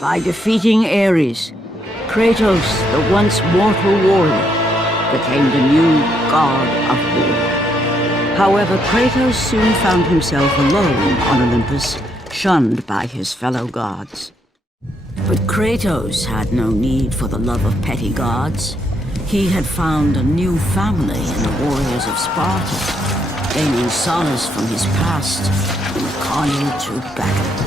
By defeating Ares, Kratos, the once mortal warrior, became the new god of war. However, Kratos soon found himself alone on Olympus, shunned by his fellow gods. But Kratos had no need for the love of petty gods. He had found a new family in the warriors of Sparta, gaining solace from his past in the carnage of battle.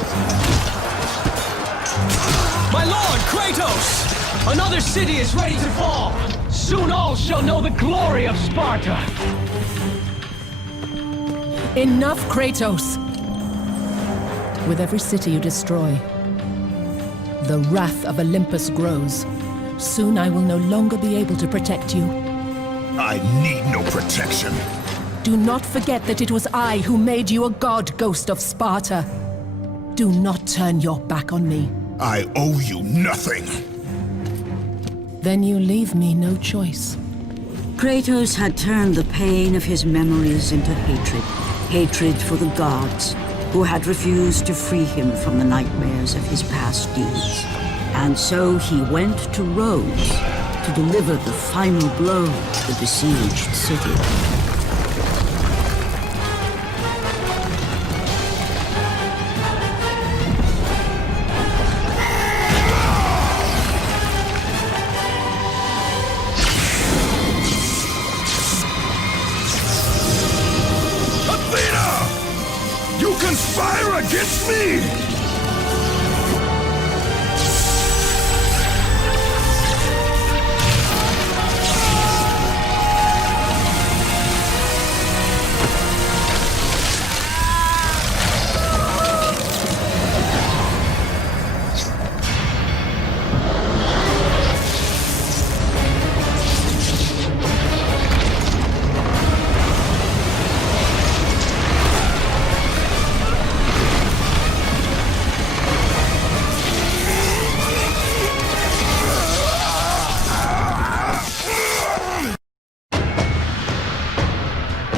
My lord, Kratos! Another city is ready to fall! Soon all shall know the glory of Sparta! Enough, Kratos! With every city you destroy, the wrath of Olympus grows. Soon I will no longer be able to protect you. I need no protection. Do not forget that it was I who made you a god, Ghost of Sparta. Do not turn your back on me. I owe you nothing. Then you leave me no choice. Kratos had turned the pain of his memories into hatred. Hatred for the gods, who had refused to free him from the nightmares of his past deeds. And so he went to Rhodes to deliver the final blow to the besieged city. Athena! You conspire against me!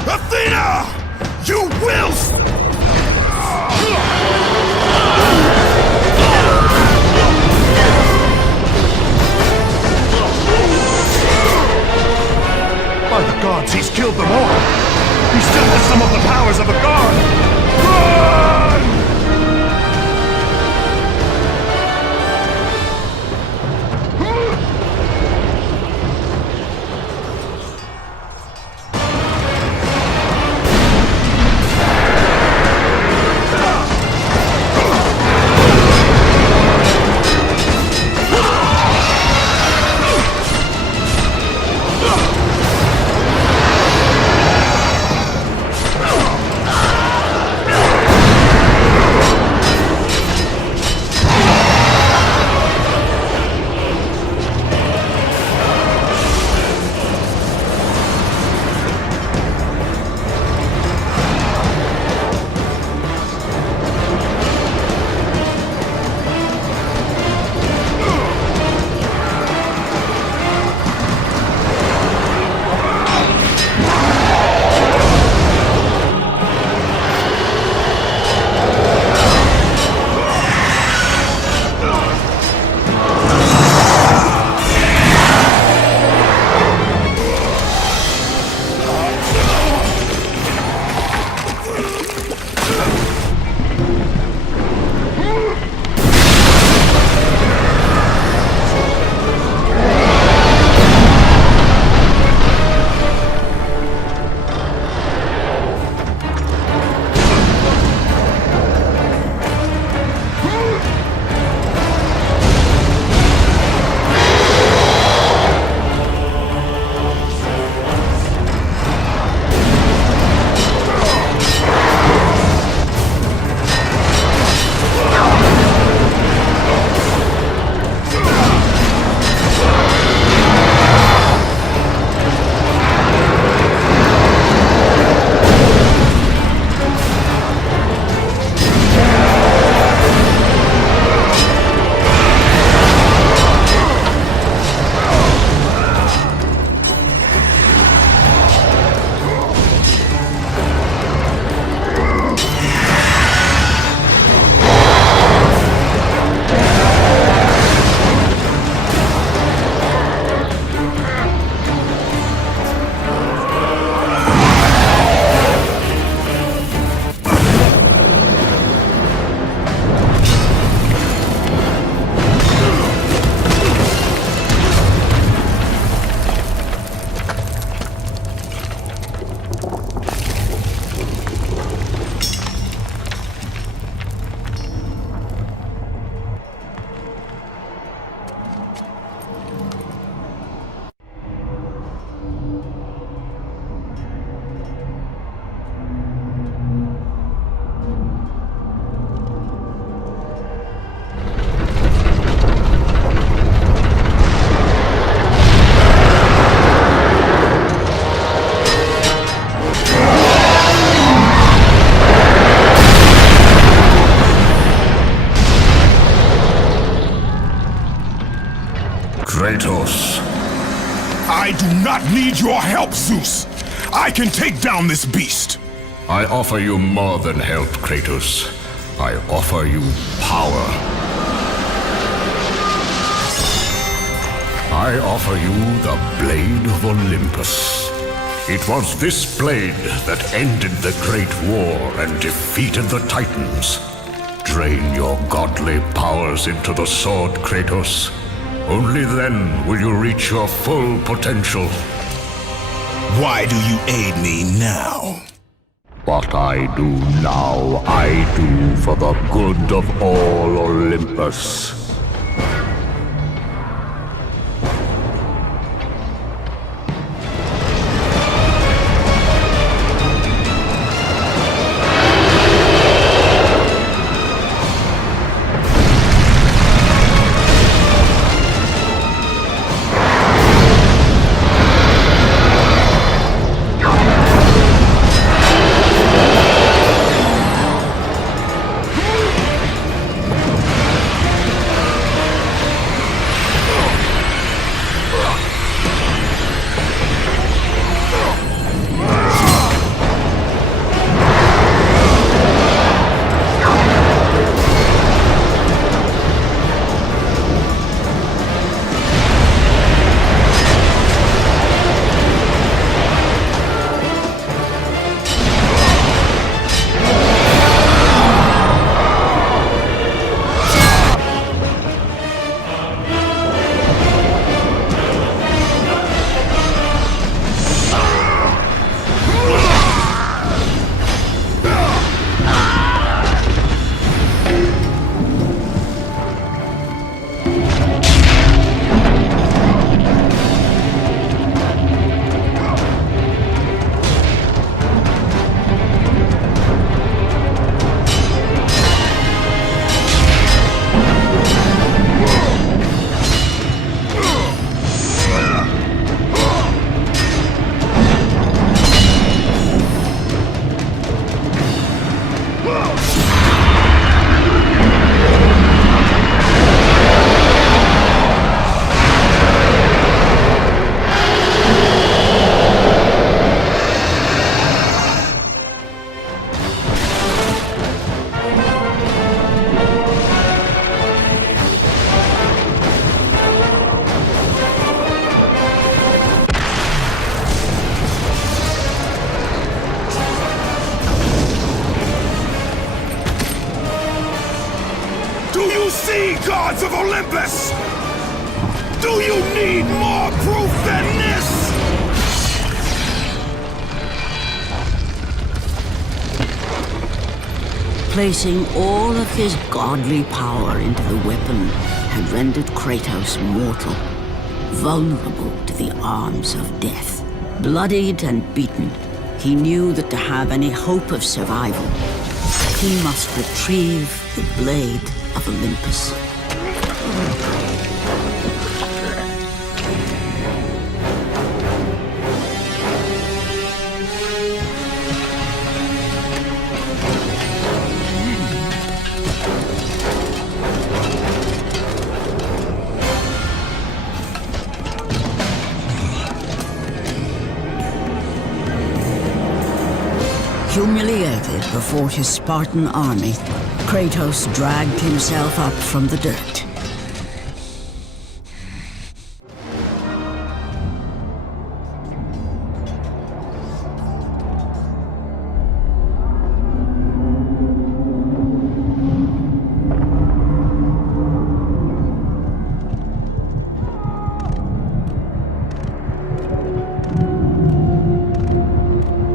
Athena! You will! By the gods, he's killed them all! He still has some of the powers of a god! Run! I do not need your help, Zeus! I can take down this beast! I offer you more than help, Kratos. I offer you power. I offer you the Blade of Olympus. It was this blade that ended the Great War and defeated the Titans. Drain your godly powers into the sword, Kratos. Only then will you reach your full potential. Why do you aid me now? What I do now, I do for the good of all Olympus. Gods of Olympus! Do you need more proof than this? Placing all of his godly power into the weapon had rendered Kratos mortal, vulnerable to the arms of death. Bloodied and beaten, he knew that to have any hope of survival, he must retrieve the Blade of Olympus. Humiliated before his Spartan army, Kratos dragged himself up from the dirt.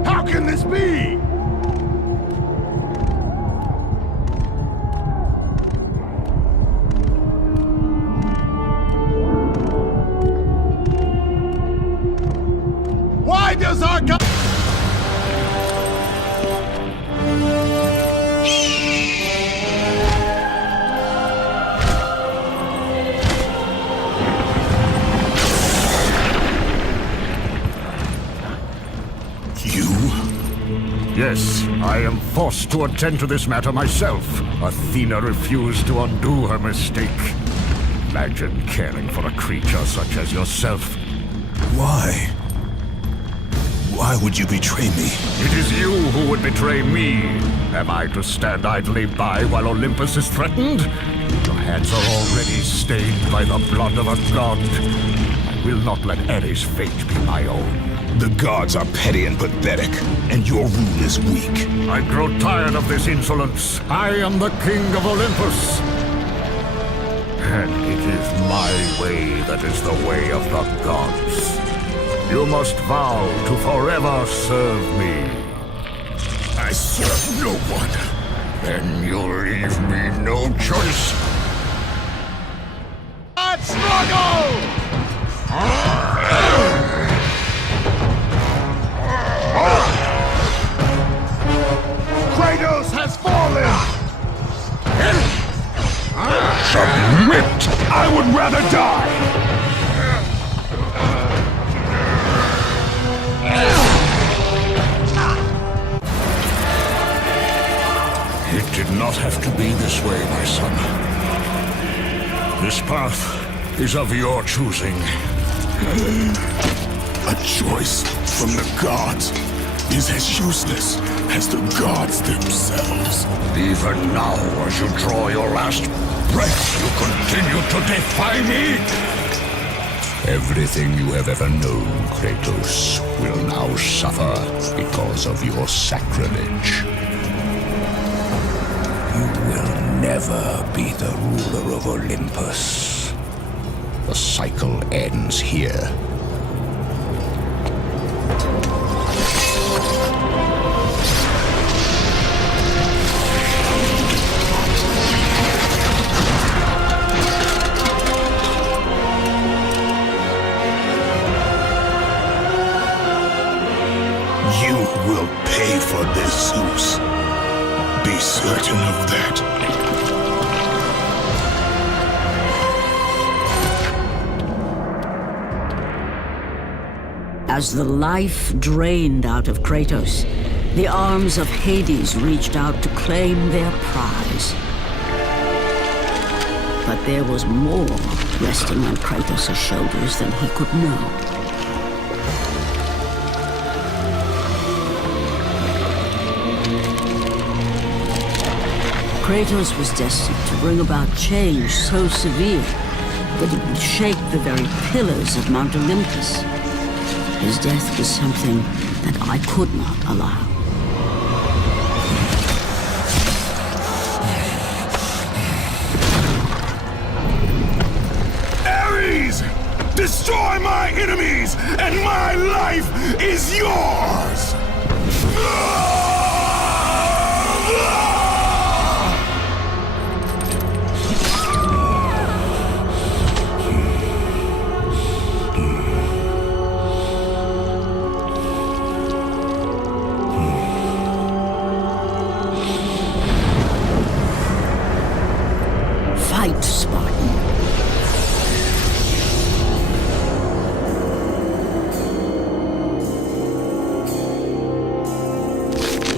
How can this be? Why does our God... Yes, I am forced to attend to this matter myself. Athena refused to undo her mistake. Imagine caring for a creature such as yourself. Why? Why would you betray me? It is you who would betray me. Am I to stand idly by while Olympus is threatened? Your hands are already stained by the blood of a god. I will not let Ares' fate be my own. The gods are petty and pathetic, and your rule is weak. I grow tired of this insolence. I am the king of Olympus. And it is my way that is the way of the gods. You must vow to forever serve me. I serve no one. Then you'll leave me no choice. Let's struggle! Kratos has fallen! Submit! I would rather die! It did not have to be this way, my son. This path is of your choosing. A choice from the gods is as useless as the gods themselves. Even now, as you draw your last breath, you continue to defy me? Everything you have ever known, Kratos, will now suffer because of your sacrilege. You will never be the ruler of Olympus. The cycle ends here. You will pay for this, Zeus. Be certain of that. As the life drained out of Kratos, the arms of Hades reached out to claim their prize. But there was more resting on Kratos' shoulders than he could know. Kratos was destined to bring about change so severe that it would shake the very pillars of Mount Olympus. His death was something that I could not allow. Ares! Destroy my enemies, and my life is yours! Fight, Spartan.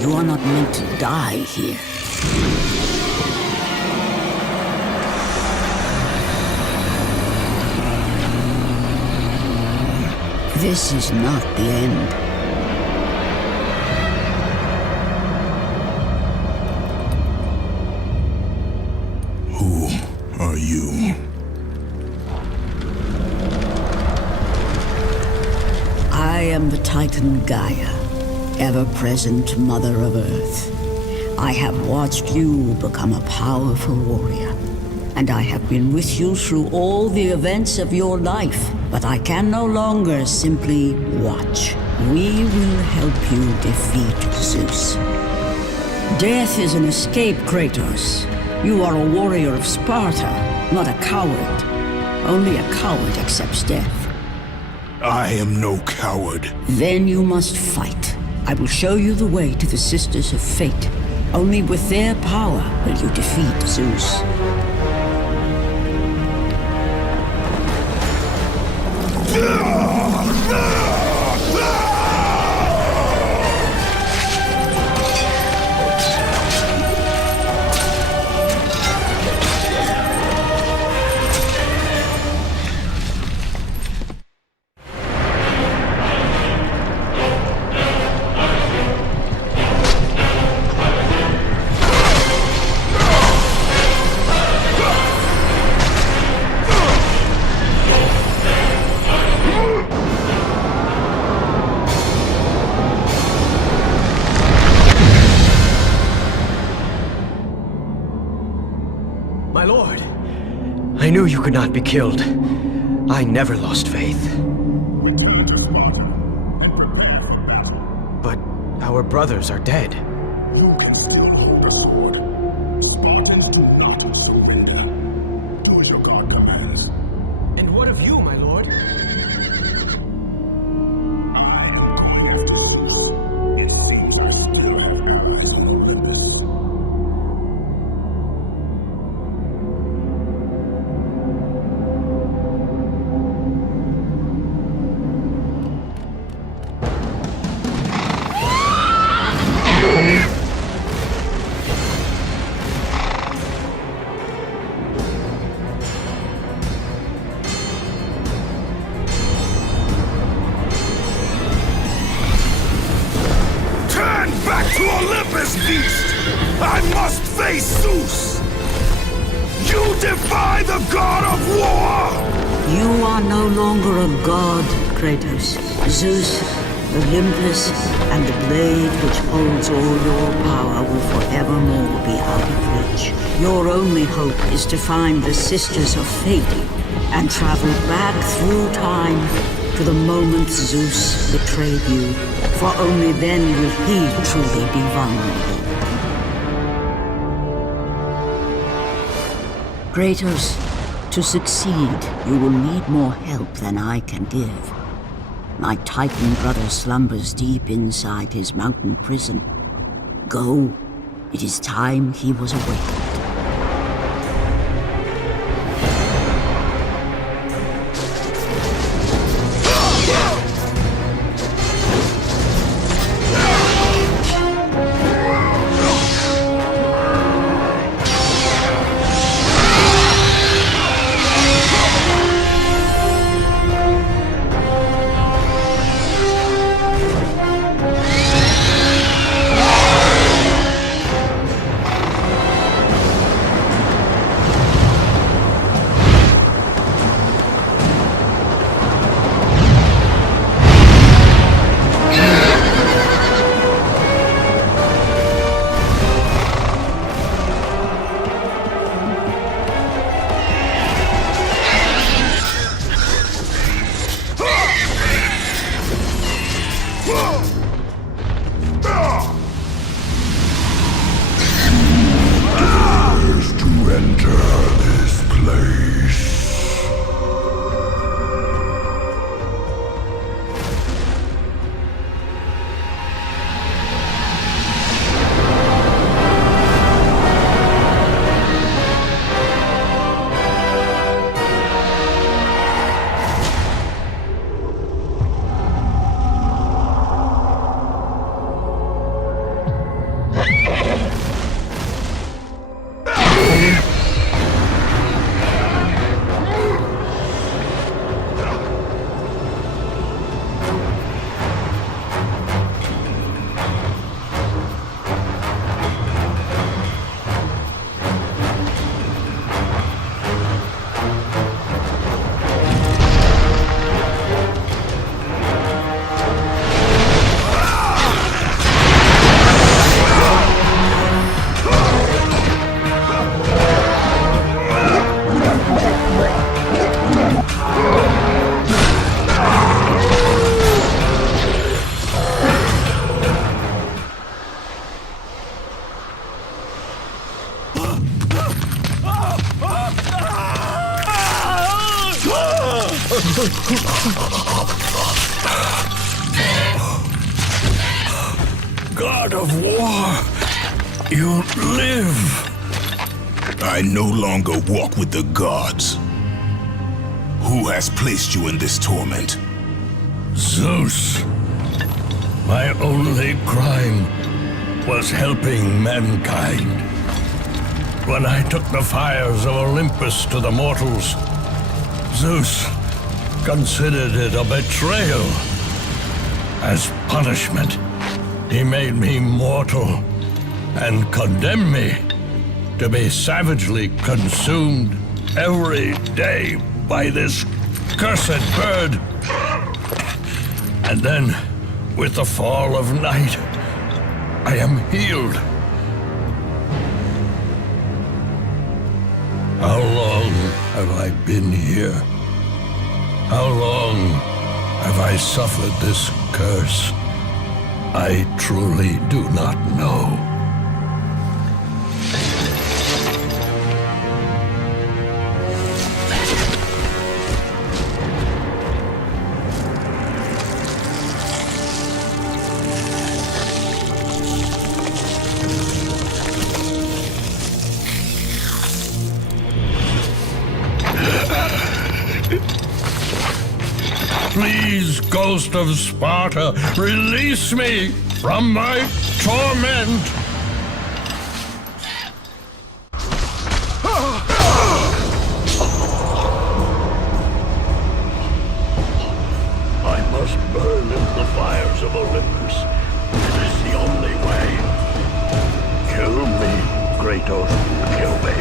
You are not meant to die here. This is not the end. Who are you? I am the Titan Gaia, ever-present Mother of Earth. I have watched you become a powerful warrior, and I have been with you through all the events of your life, but I can no longer simply watch. We will help you defeat Zeus. Death is an escape, Kratos. You are a warrior of Sparta, not a coward. Only a coward accepts death. I am no coward. Then you must fight. I will show you the way to the Sisters of Fate. Only with their power will you defeat Zeus. knew you could not be killed. I never lost faith. Return to Sparta and prepare for battle. But our brothers are dead. You can still hold the sword. Spartans do not surrender. Do as your god commands. And what of you, my lord? I am going after Zeus. It seems I still have eyes on Olympus. Turn back to Olympus, beast! I must face Zeus! You defy the god of war! You are no longer a god, Kratos. Zeus, Olympus, and the blade which holds all your power will forevermore be out of reach. Your only hope is to find the Sisters of Fate and travel back through time to the moment Zeus betrayed you, for only then will he truly be vulnerable. Kratos, to succeed, you will need more help than I can give. My Titan brother slumbers deep inside his mountain prison. Go. It is time he was awakened. God of war, you live. I no longer walk with the gods. Who has placed you in this torment? Zeus. My only crime was helping mankind. When I took the fires of Olympus to the mortals, Zeus considered it a betrayal. As punishment, he made me mortal and condemned me to be savagely consumed every day by this cursed bird. And then, with the fall of night, I am healed. How long have I been here? How long have I suffered this curse? I truly do not know. Please, Ghost of Sparta, release me from my torment! I must burn in the fires of Olympus. It is the only way. Kill me, Kratos, kill me.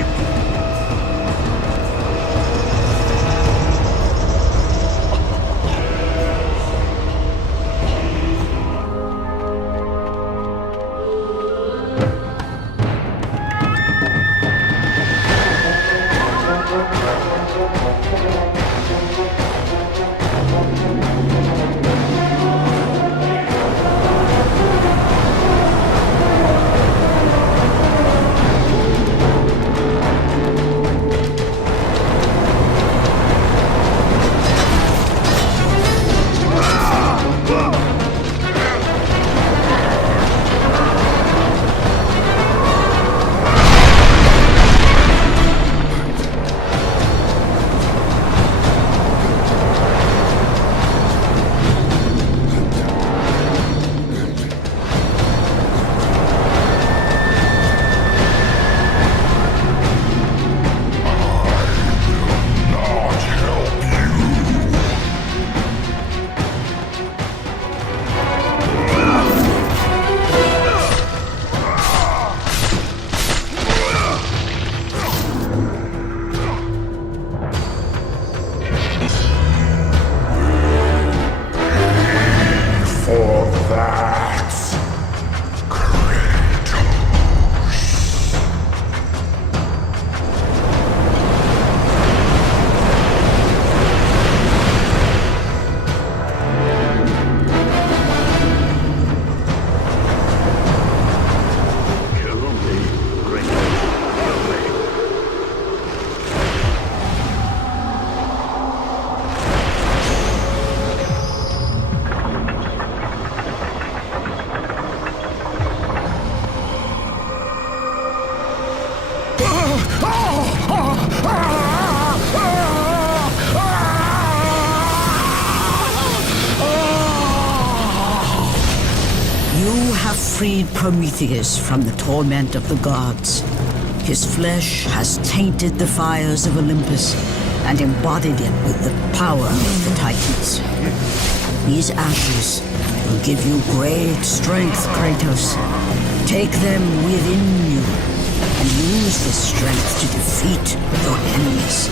Freed Prometheus from the torment of the gods. His flesh has tainted the fires of Olympus and embodied it with the power of the Titans. These ashes will give you great strength, Kratos. Take them within you and use this strength to defeat your enemies.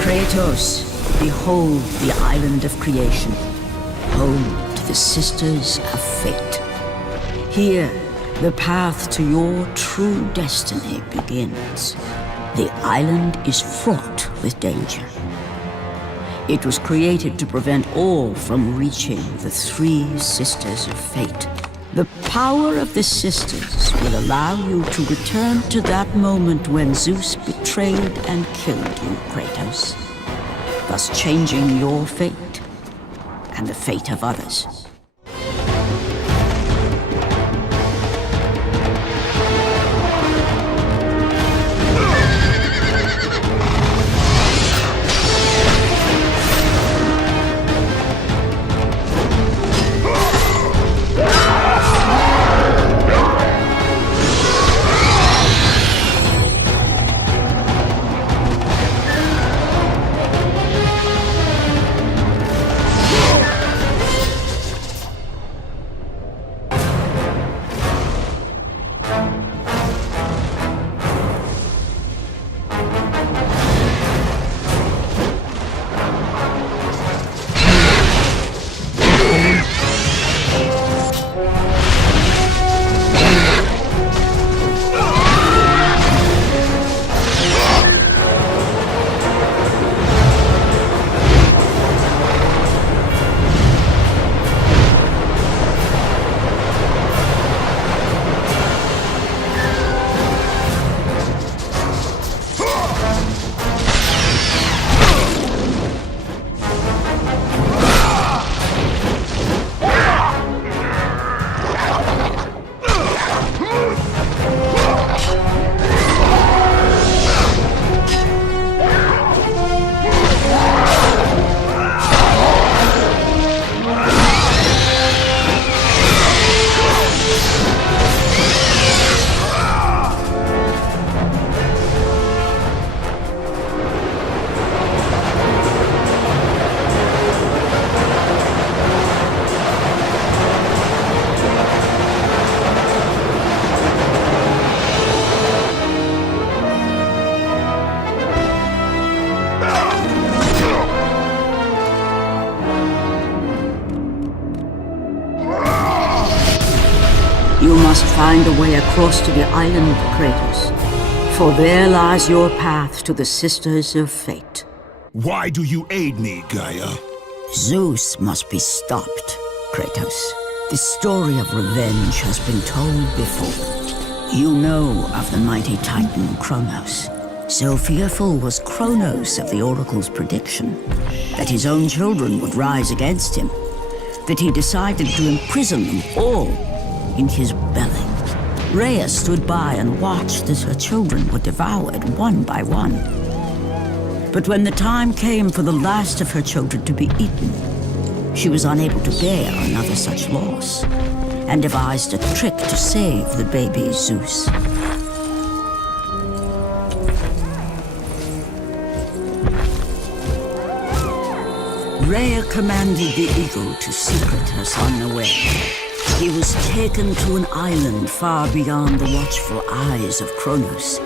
Kratos, behold the island of creation, home to the Sisters of Fate. Here, the path to your true destiny begins. The island is fraught with danger. It was created to prevent all from reaching the three Sisters of Fate. The power of the Sisters will allow you to return to that moment when Zeus betrayed and killed you, Kratos, thus changing your fate and the fate of others. must find a way across to the island, Kratos. For there lies your path to the Sisters of Fate. Why do you aid me, Gaia? Zeus must be stopped, Kratos. The story of revenge has been told before. You know of the mighty Titan Kronos. So fearful was Kronos of the Oracle's prediction that his own children would rise against him, that he decided to imprison them all in his belly. Rhea stood by and watched as her children were devoured one by one. But when the time came for the last of her children to be eaten, she was unable to bear another such loss, and devised a trick to save the baby Zeus. Rhea commanded the eagle to secret her son away. He was taken to an island far beyond the watchful eyes of Kronos.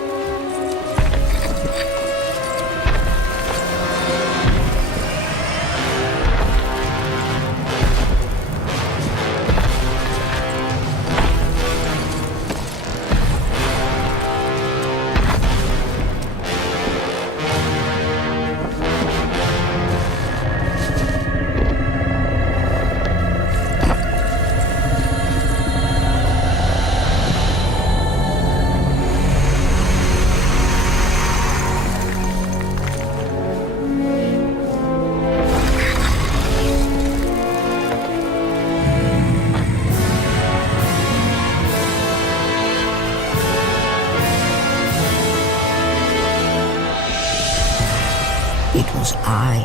It was I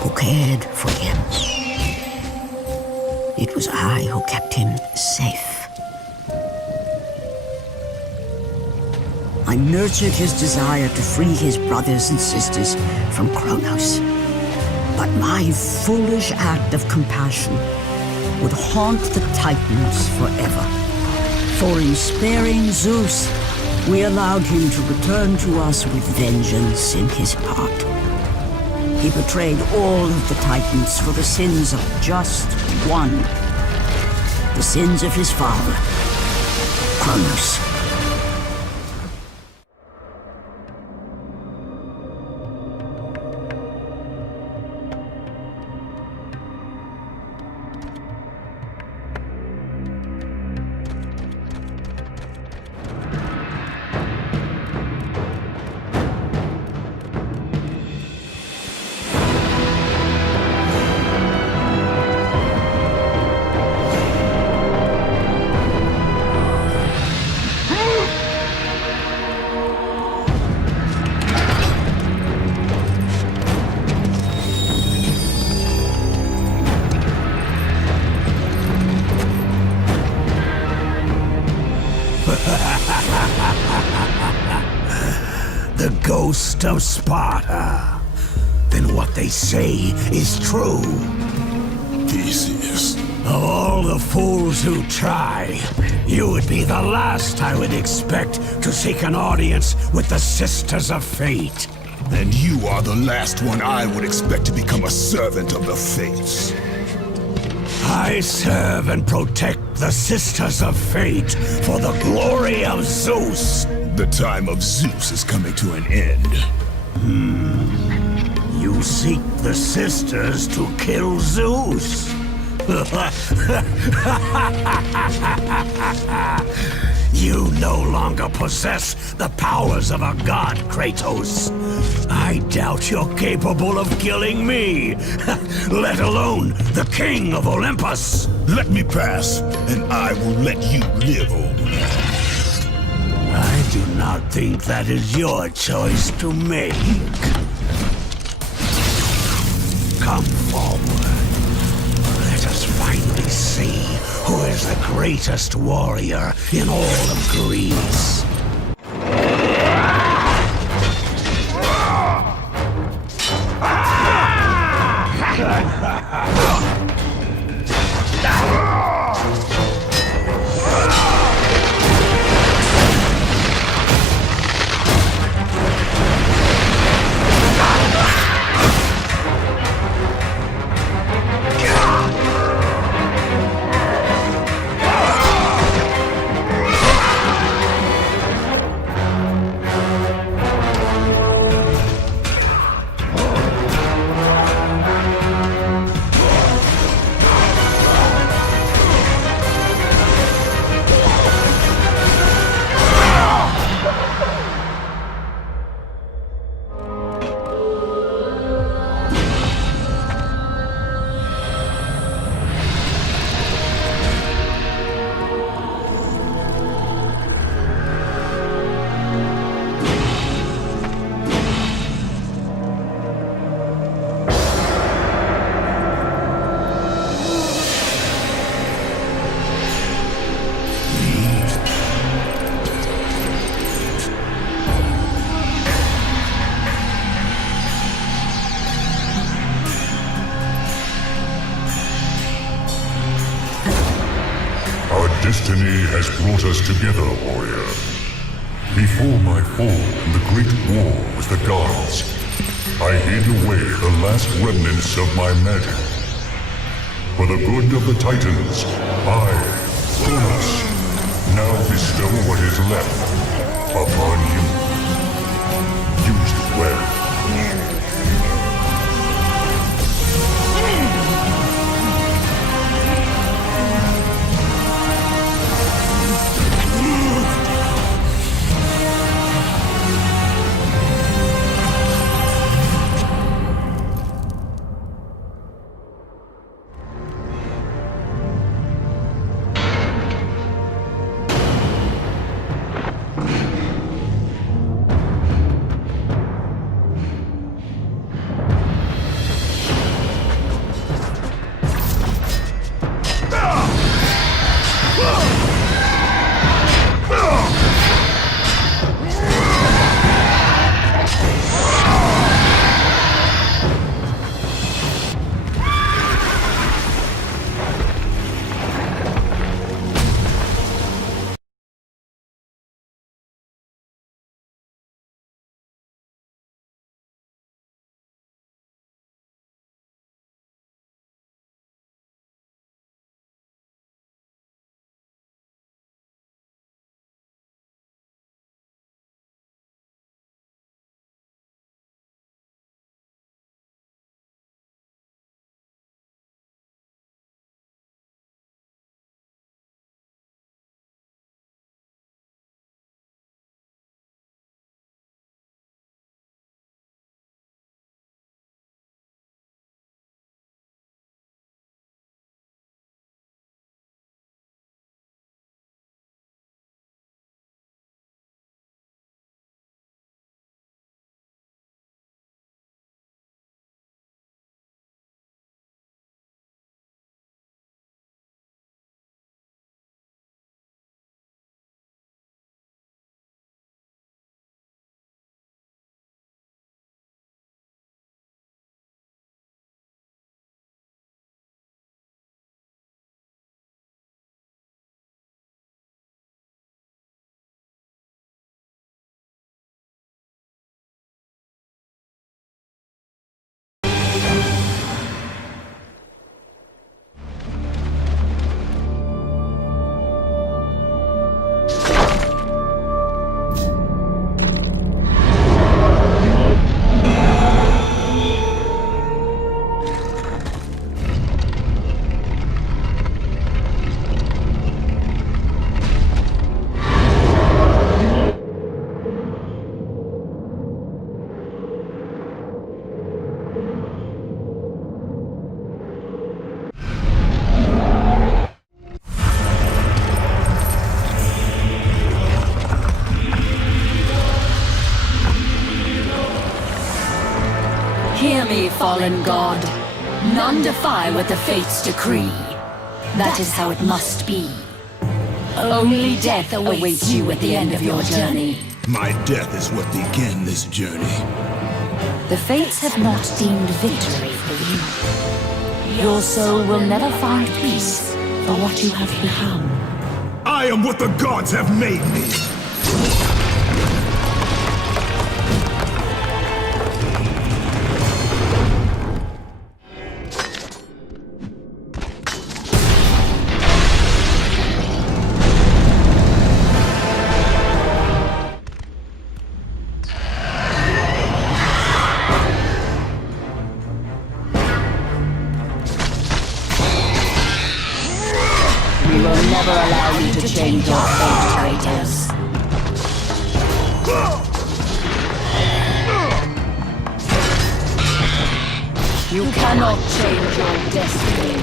who cared for him. It was I who kept him safe. I nurtured his desire to free his brothers and sisters from Kronos. But my foolish act of compassion would haunt the Titans forever. For in sparing Zeus, we allowed him to return to us with vengeance in his heart. He betrayed all of the Titans for the sins of just one. The sins of his father, Kronos. The ghost of Sparta. Then what they say is true. Theseus. Of all the fools who try, you would be the last I would expect to seek an audience with the Sisters of Fate. And you are the last one I would expect to become a servant of the Fates. I serve and protect the Sisters of Fate for the glory of Zeus. The time of Zeus is coming to an end. You seek the Sisters to kill Zeus. You no longer possess the powers of a god, Kratos. I doubt you're capable of killing me, let alone the king of Olympus. Let me pass, and I will let you live over. I do not think that is your choice to make. Come forward. Let us finally see who is the greatest warrior in all of Greece. destiny has brought us together, warrior. Before my fall in the great war with the gods, I hid away the last remnants of my magic. For the good of the Titans, I, Kratos, now bestow what is left upon you. Use it well. Hear me, fallen god. None defy what the fates decree. That is how it must be. Only death awaits you at the end of your journey. My death is what began this journey. The fates have not deemed victory for you. Your soul will never find peace for what you have become. I am what the gods have made me! We will never allow you to change your fate, traitors. You cannot change your destiny.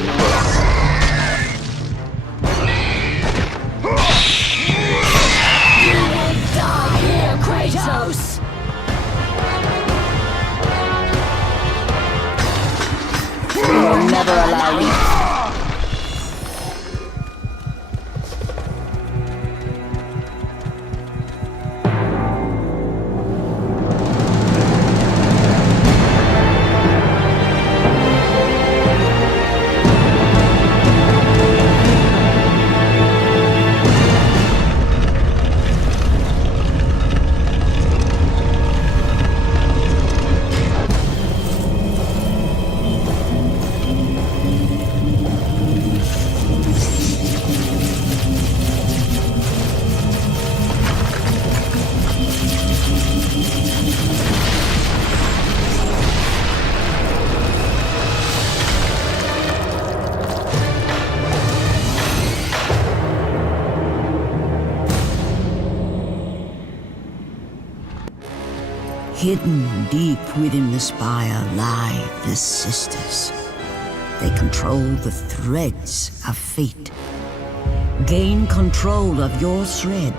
You will die here, Kratos! We will never allow you. Hidden deep within the spire lie the sisters. They control the threads of fate. Gain control of your thread,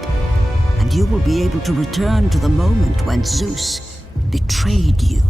and you will be able to return to the moment when Zeus betrayed you.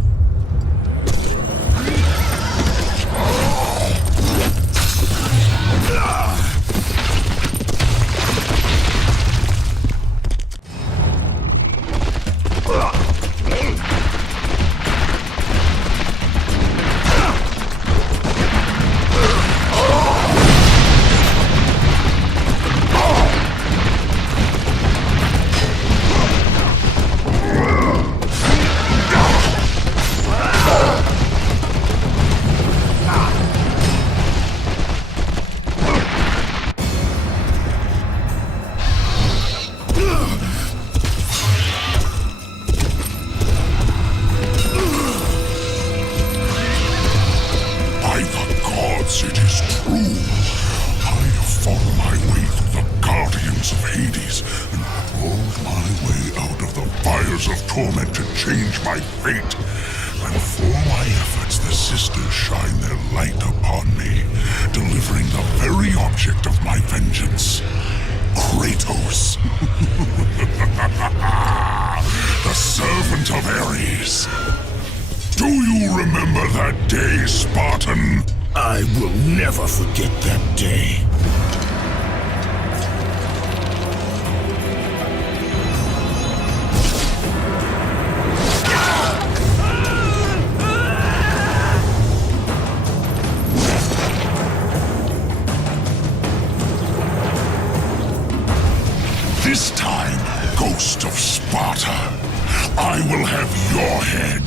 Kratos. The servant of Ares. Do you remember that day, Spartan? I will never forget that day. This time, Ghost of Sparta, I will have your head.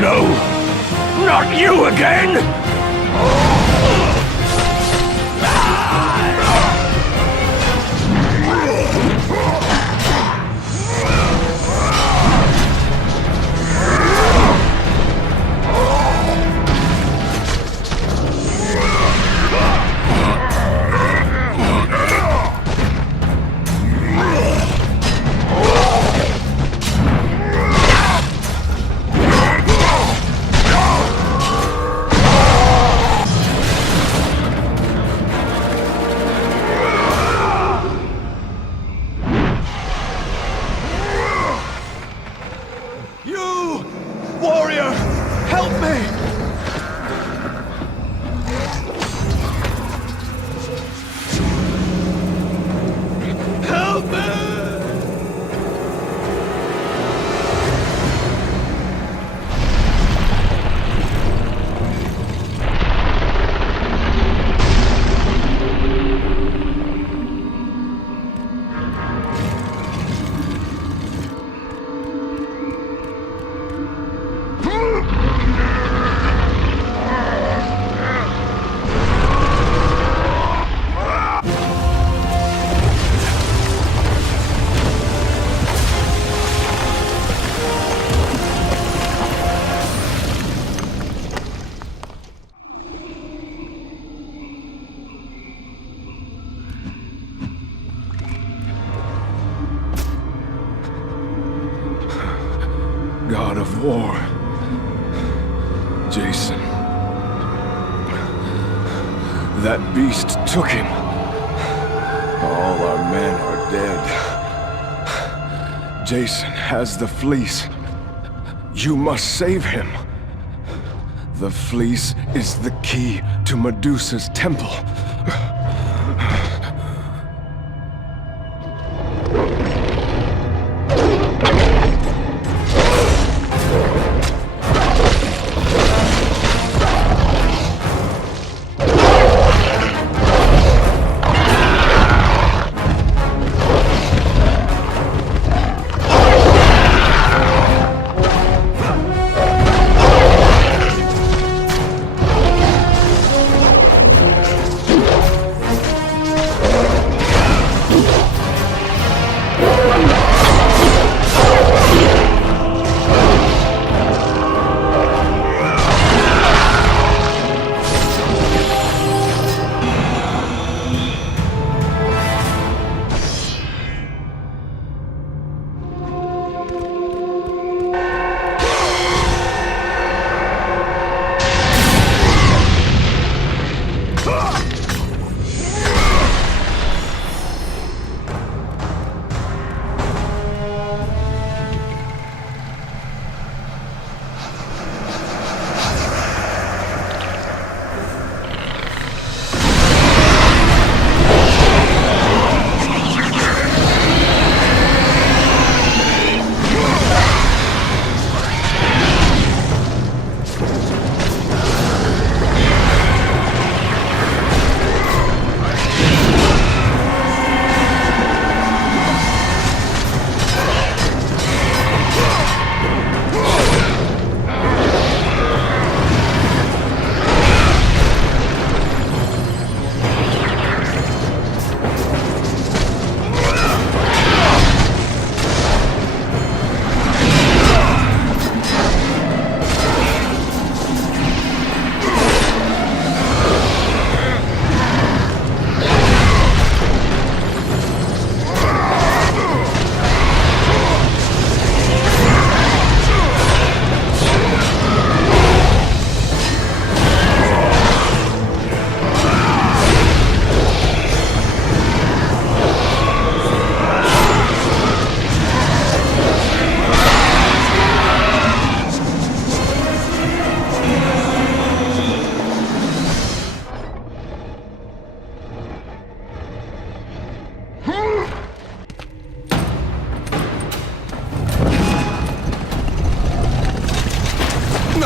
No! Not you again! Warrior, help me! Help me! God of War, Jason. That beast took him. All our men are dead. Jason has the fleece. You must save him. The fleece is the key to Medusa's temple.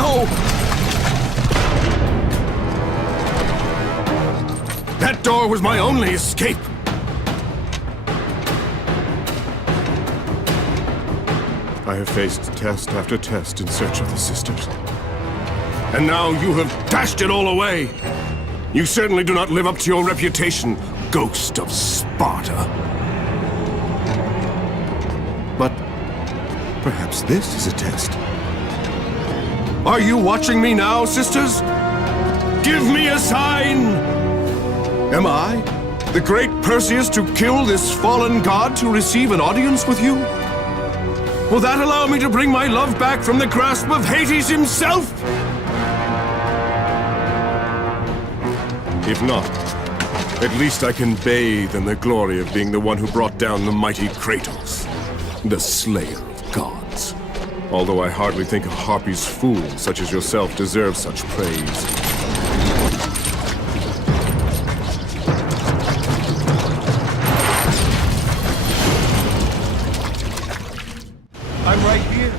No! That door was my only escape! I have faced test after test in search of the sisters. And now you have dashed it all away! You certainly do not live up to your reputation, ghost of Sparta. But perhaps this is a test. Are you watching me now, sisters? Give me a sign! Am I, the great Perseus, to kill this fallen god to receive an audience with you? Will that allow me to bring my love back from the grasp of Hades himself? If not, at least I can bathe in the glory of being the one who brought down the mighty Kratos, the slayer of gods. Although I hardly think a Harpy's fool such as yourself deserves such praise. I'm right here.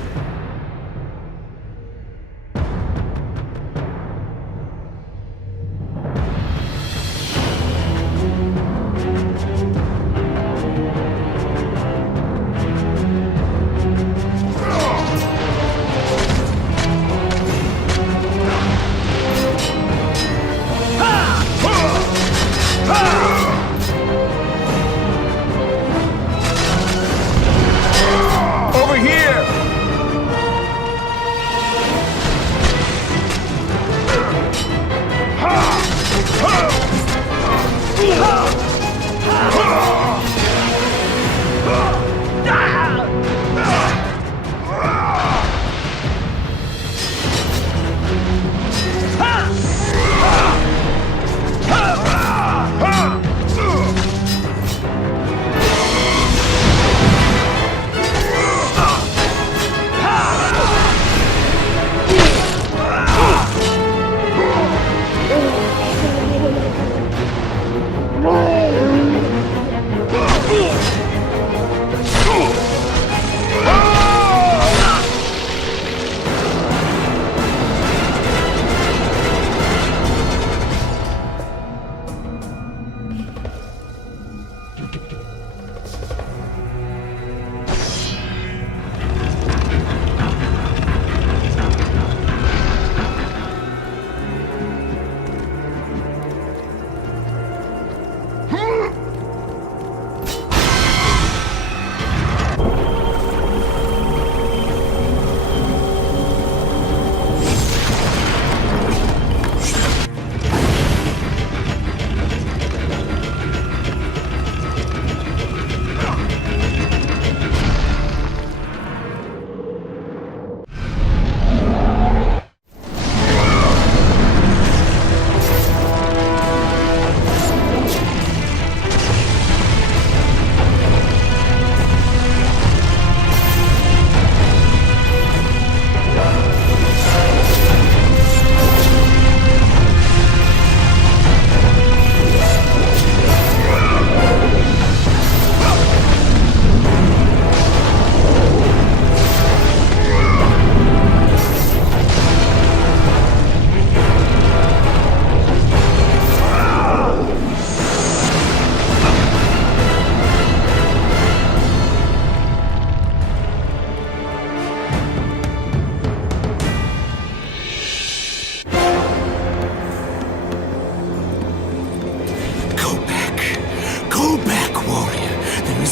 Over here!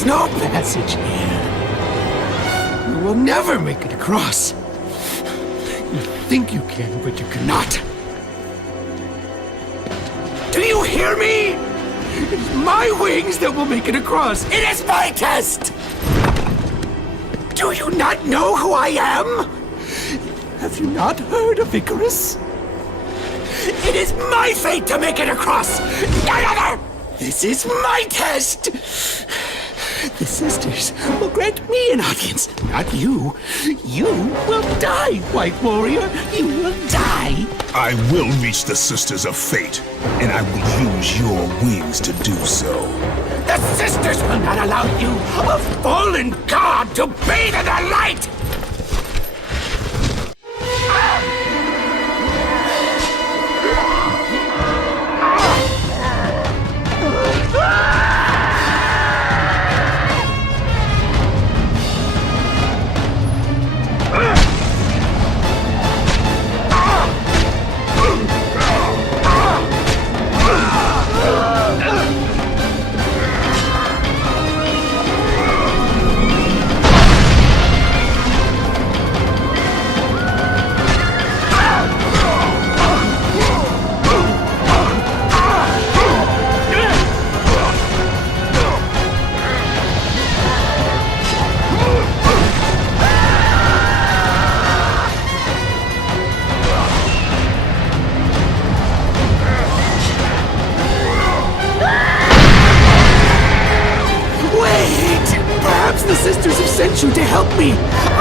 no passage here. You will never make it across. You think you can, but you cannot. Do you hear me? It's my wings that will make it across. It is my test! Do you not know who I am? Have you not heard of Icarus? It is my fate to make it across! None other! This is my test! The sisters will grant me an audience, not you. You will die, White Warrior. You will die. I will reach the Sisters of Fate, and I will use your wings to do so. The sisters will not allow you, a fallen god, to bathe in their light!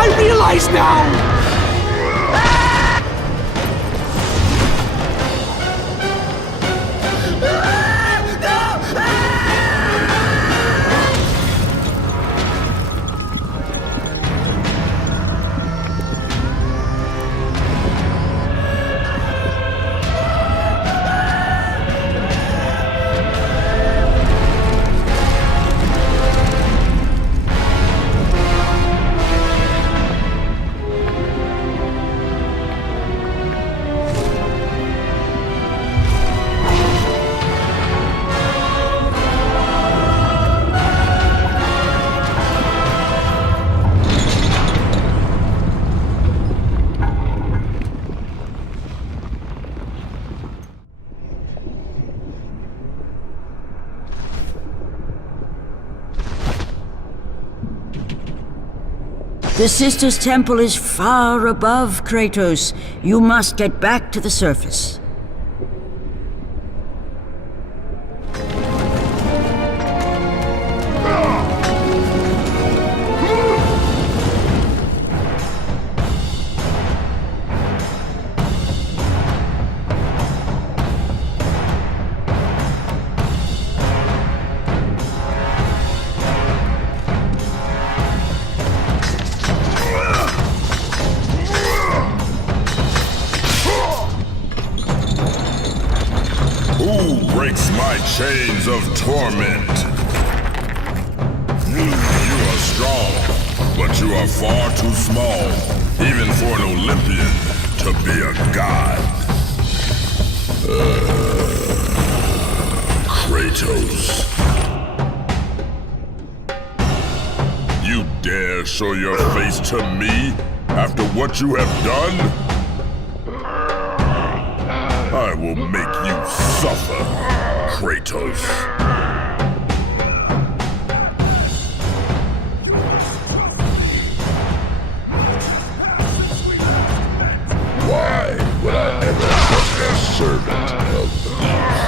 I realize now! The Sisters' Temple is far above, Kratos. You must get back to the surface. Chains of torment. You are strong, but you are far too small, even for an Olympian to be a god. Kratos. You dare show your face to me after what you have done? I will make you suffer. Kratos. Why would I ever trust a servant of Zeus?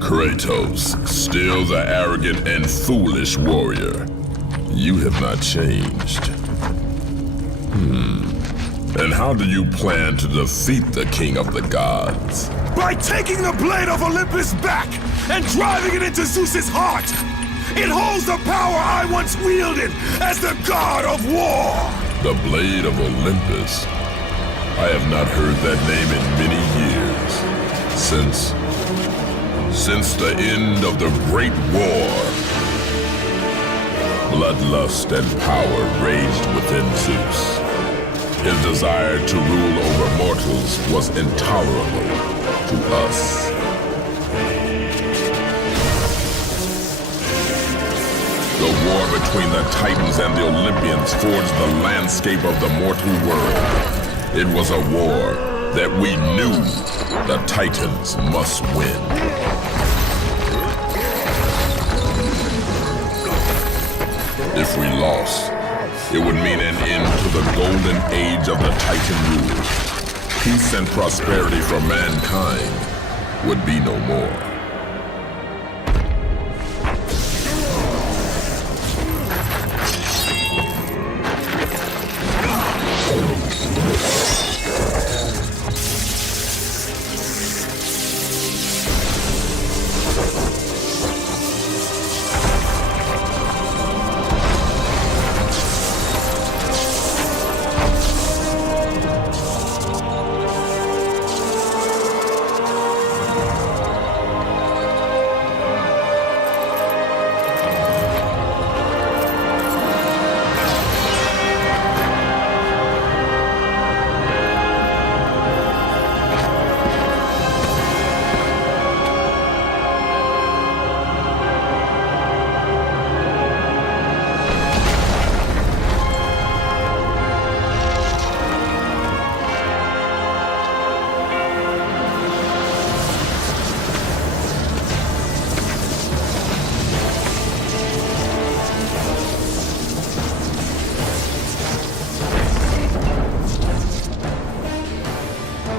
Kratos, still the arrogant and foolish warrior. You have not changed. And how do you plan to defeat the King of the Gods? By taking the blade of Olympus back and driving it into Zeus's heart! It holds the power I once wielded as the god of war! The blade of Olympus? I have not heard that name in many years. Since the end of the Great War. Bloodlust and power raged within Zeus. His desire to rule over mortals was intolerable to us. The war between the Titans and the Olympians forged the landscape of the mortal world. It was a war that we knew the Titans must win. If we lost, it would mean an end to the golden age of the Titan rule. Peace and prosperity for mankind would be no more.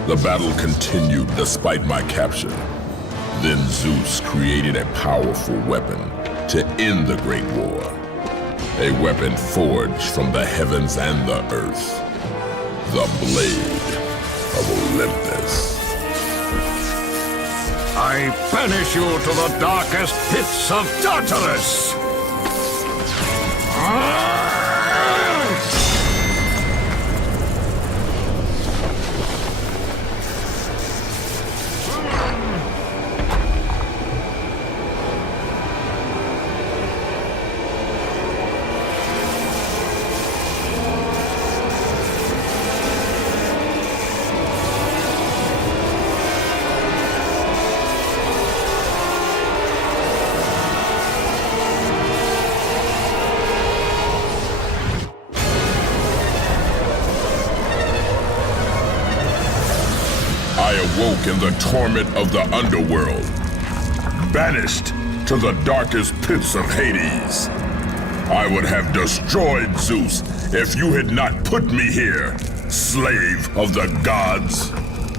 The battle continued despite my capture. Then Zeus created a powerful weapon to end the Great War. A weapon forged from the heavens and the earth. The Blade of Olympus. I banish you to the darkest pits of Tartarus! Awoke in the torment of the underworld, banished to the darkest pits of Hades. I would have destroyed Zeus if you had not put me here, slave of the gods.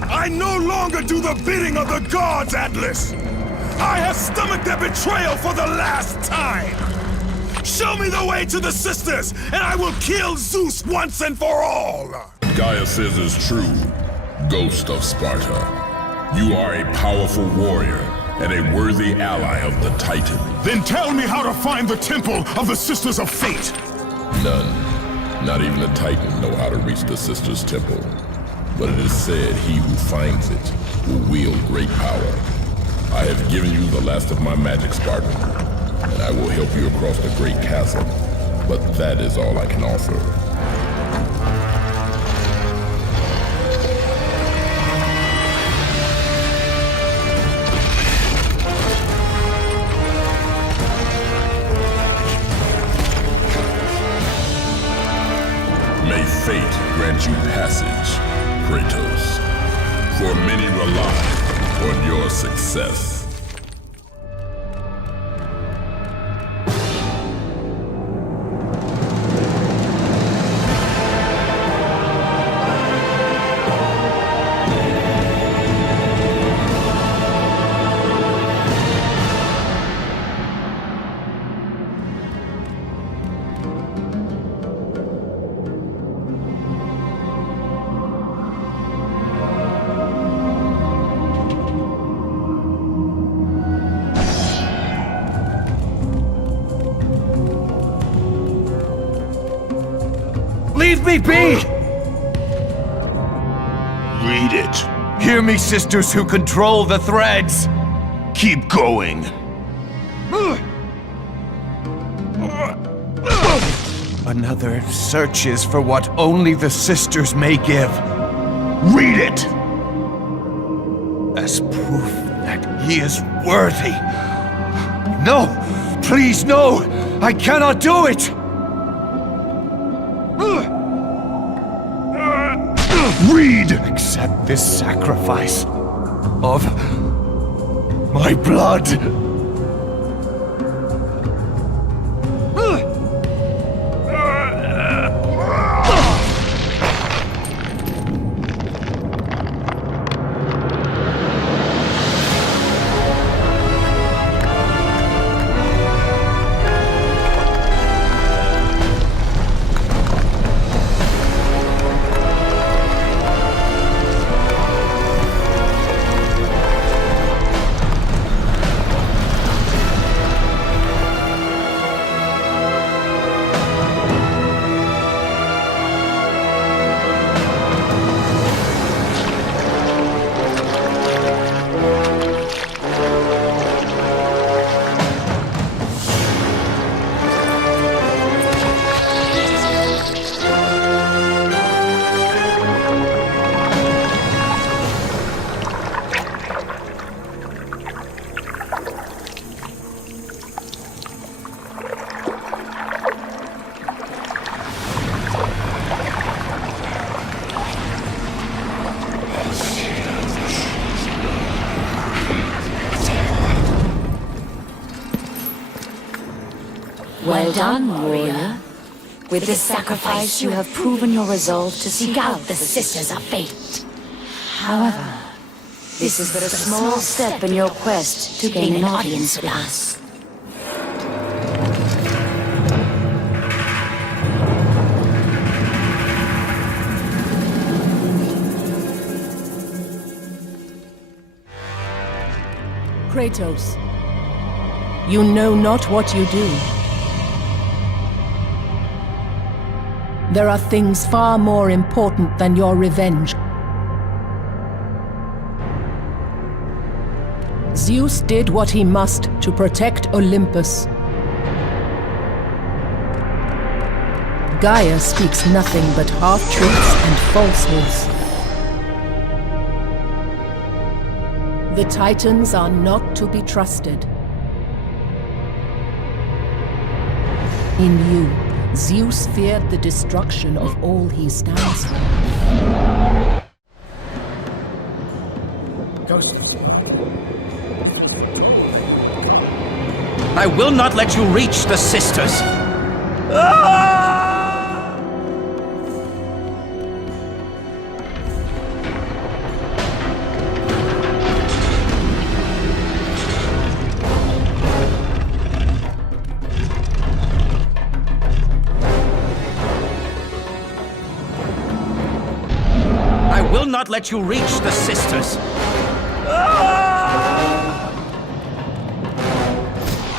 I no longer do the bidding of the gods, Atlas! I have stomached their betrayal for the last time! Show me the way to the sisters, and I will kill Zeus once and for all! Gaia says is true. Ghost of Sparta, you are a powerful warrior and a worthy ally of the Titan. Then tell me how to find the Temple of the Sisters of Fate! None, not even the Titan, know how to reach the Sisters' Temple. But it is said he who finds it will wield great power. I have given you the last of my magic, Spartan, and I will help you across the great chasm. But that is all I can offer. Fate grant you passage, Kratos, for many rely on your success. Leave me be! Read it. Hear me, sisters who control the threads! Keep going. Another searches for what only the sisters may give. Read it! As proof that he is worthy. No! Please, no! I cannot do it! Read! Accept this sacrifice of my blood. Well done, warrior. With this sacrifice, you have proven your resolve to seek out the Sisters of Fate. However, this is but a small step in your quest to gain an audience with us. Kratos, you know not what you do. There are things far more important than your revenge. Zeus did what he must to protect Olympus. Gaia speaks nothing but half-truths and falsehoods. The Titans are not to be trusted. In you, Zeus feared the destruction of all he stands for. Ghost. I will not let you reach the sisters! I will not let you reach the sisters!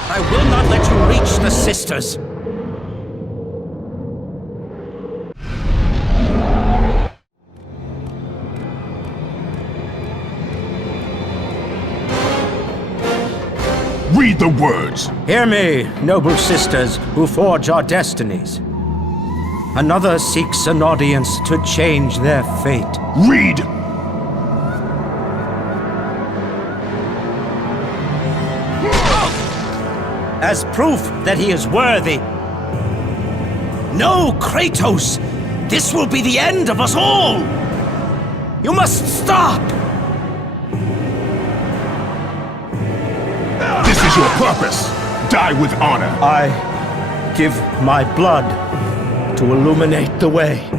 I will not let you reach the sisters! Read the words. Hear me, noble sisters who forge our destinies. Another seeks an audience to change their fate. Read! As proof that he is worthy. No, Kratos! This will be the end of us all! You must stop! This is your purpose. Die with honor. I give my blood to illuminate the way.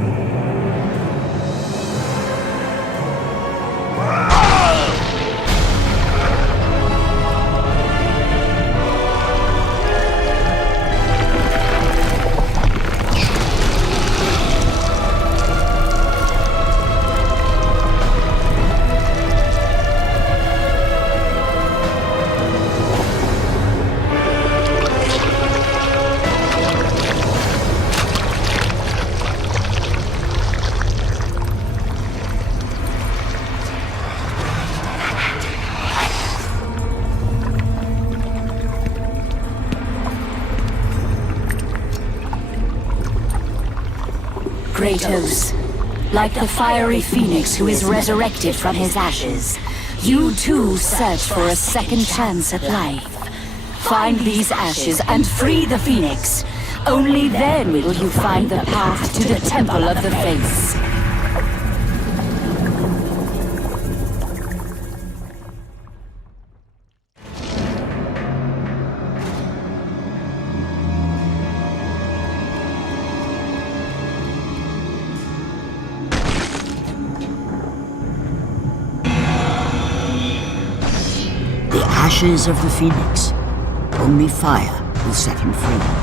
Kratos, like the fiery phoenix who is resurrected from his ashes, you too search for a second chance at life. Find these ashes and free the phoenix. Only then will you find the path to the Temple of the Face. The ashes of the phoenix. Only fire will set him free.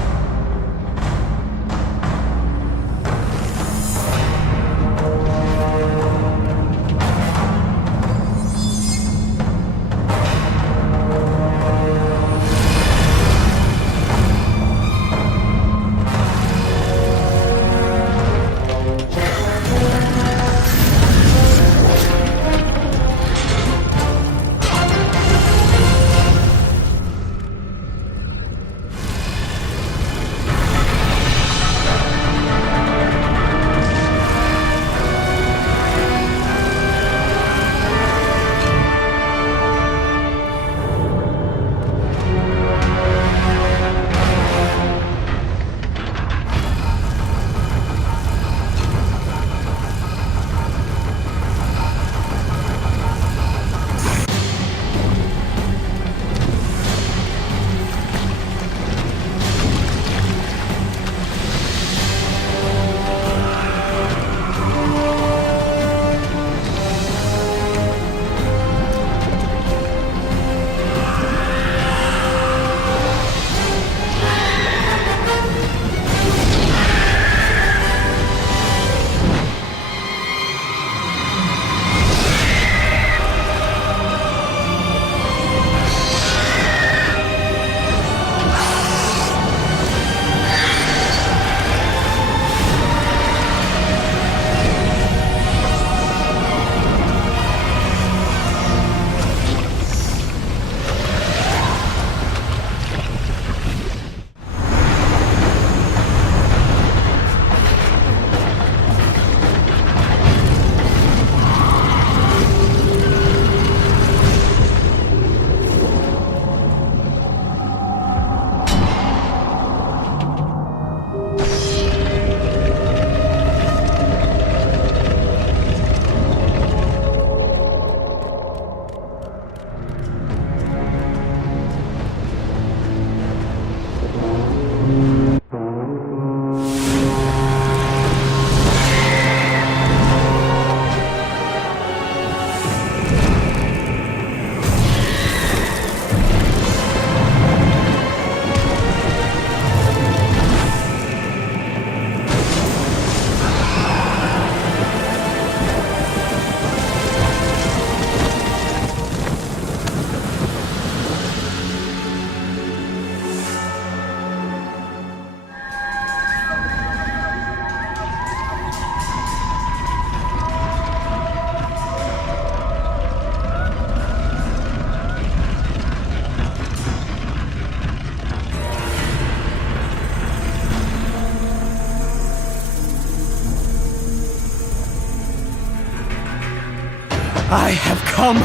I have come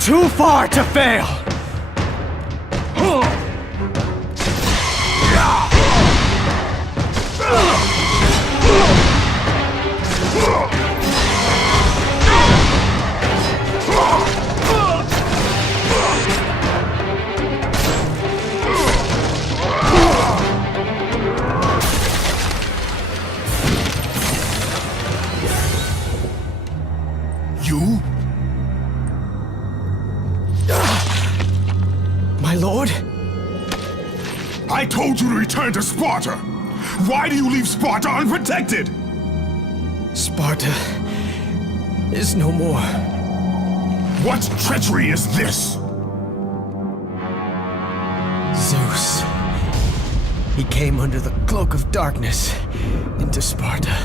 too far to fail! You? My lord? I told you to return to Sparta! Why do you leave Sparta unprotected? Sparta is no more. What treachery is this? Zeus. He came under the cloak of darkness into Sparta.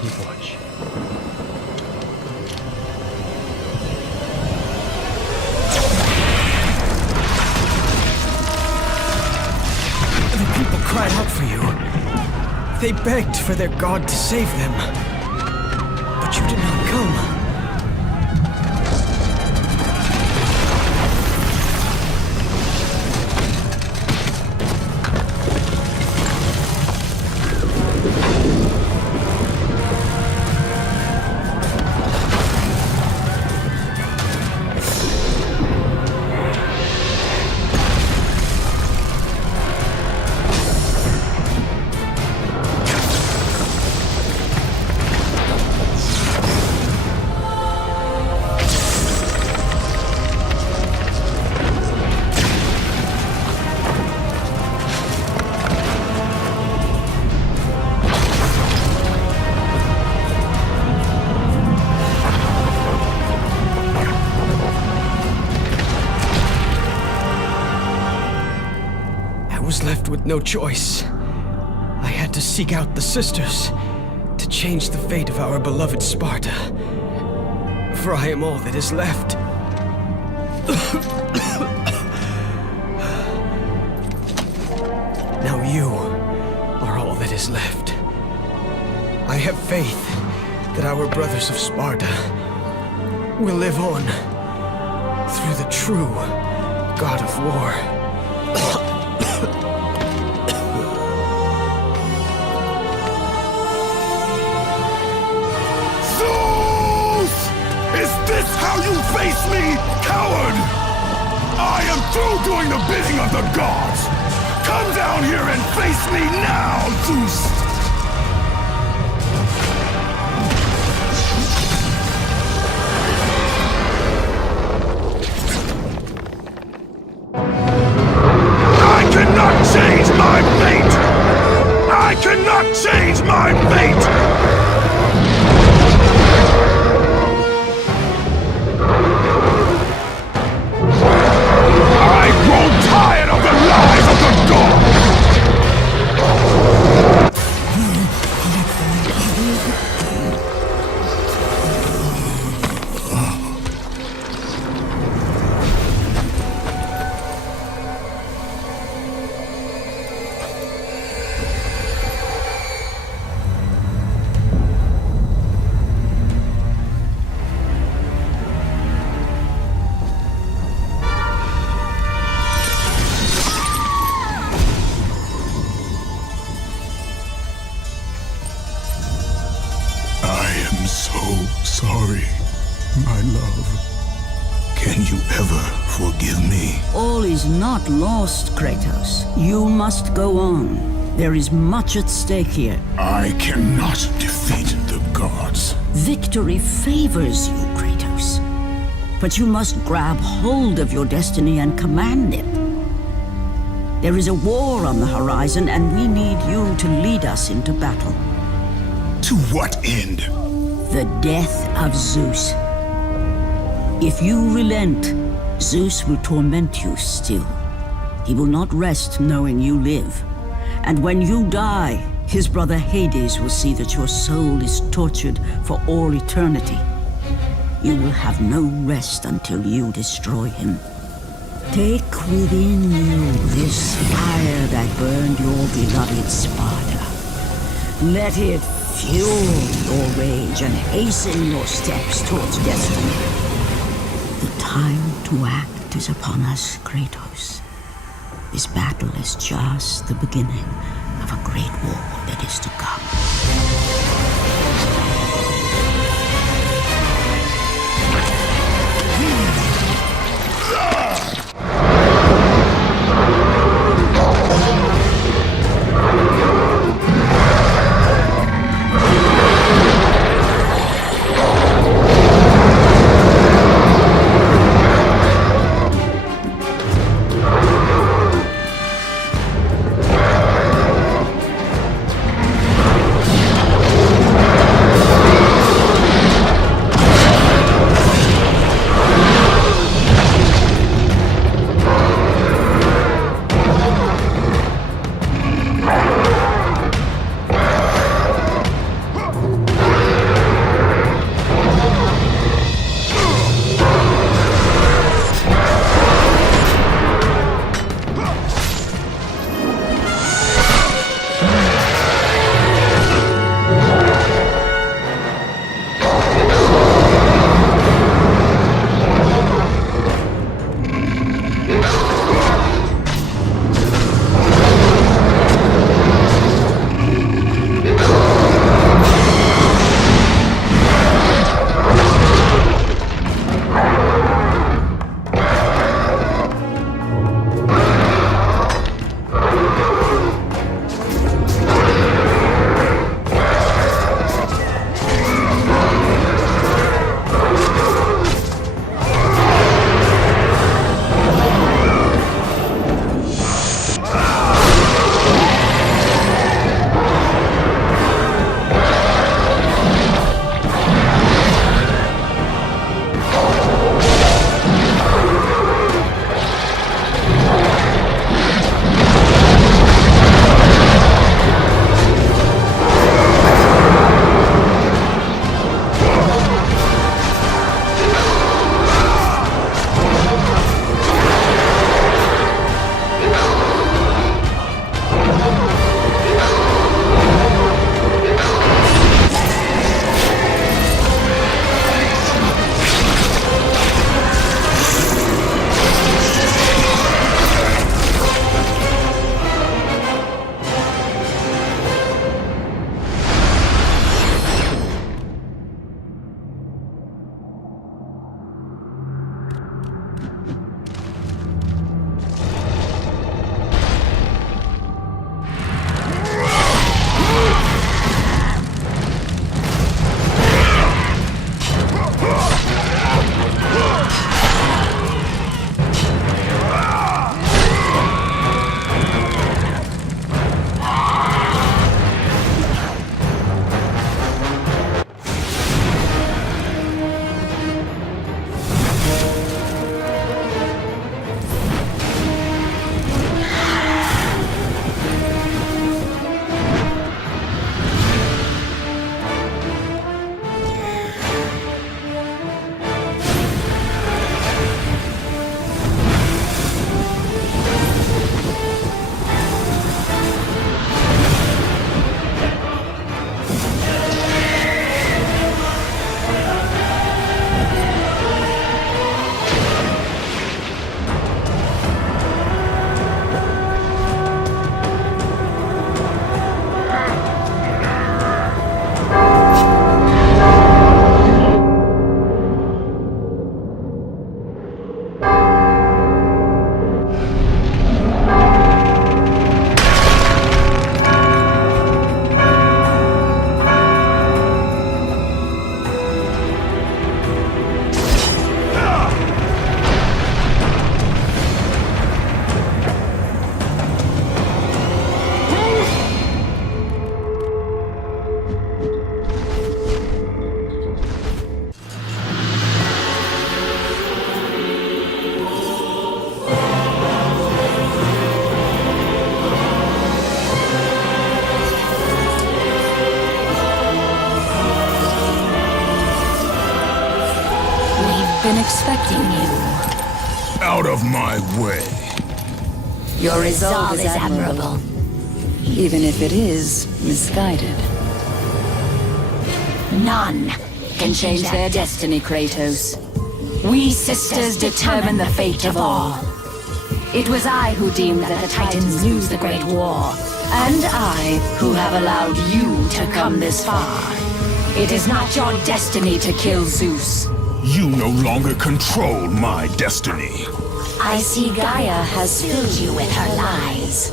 Keep watch. The people cried out for you. They begged for their god to save them. But you did not come. Left with no choice. I had to seek out the sisters to change the fate of our beloved Sparta. For I am all that is left. Now you are all that is left. I have faith that our brothers of Sparta will live on through the true God of war. How you face me, coward! I am through doing the bidding of the gods! Come down here and face me now, Zeus! I cannot change my fate! I cannot change my fate! Sorry, my love. Can you ever forgive me? All is not lost, Kratos. You must go on. There is much at stake here. I cannot defeat the gods. Victory favors you, Kratos. But you must grab hold of your destiny and command it. There is a war on the horizon, and we need you to lead us into battle. To what end? The death of Zeus. If you relent, Zeus will torment you still. He will not rest knowing you live. And when you die, his brother Hades will see that your soul is tortured for all eternity. You will have no rest until you destroy him. Take within you this fire that burned your beloved Sparta. Let it fuel your rage and hasten your steps towards destiny. The time to act is upon us, Kratos. This battle is just the beginning of a great war that is to come. been expecting you. Out of my way. Your resolve is admirable. even if it is misguided. None can change their destiny, Kratos. We sisters determine the fate of all. It was I who deemed that the Titans lose the Great War, and I who have allowed you to come this far. It is not your destiny to kill Zeus. You no longer control my destiny. I see Gaia has filled you with her lies.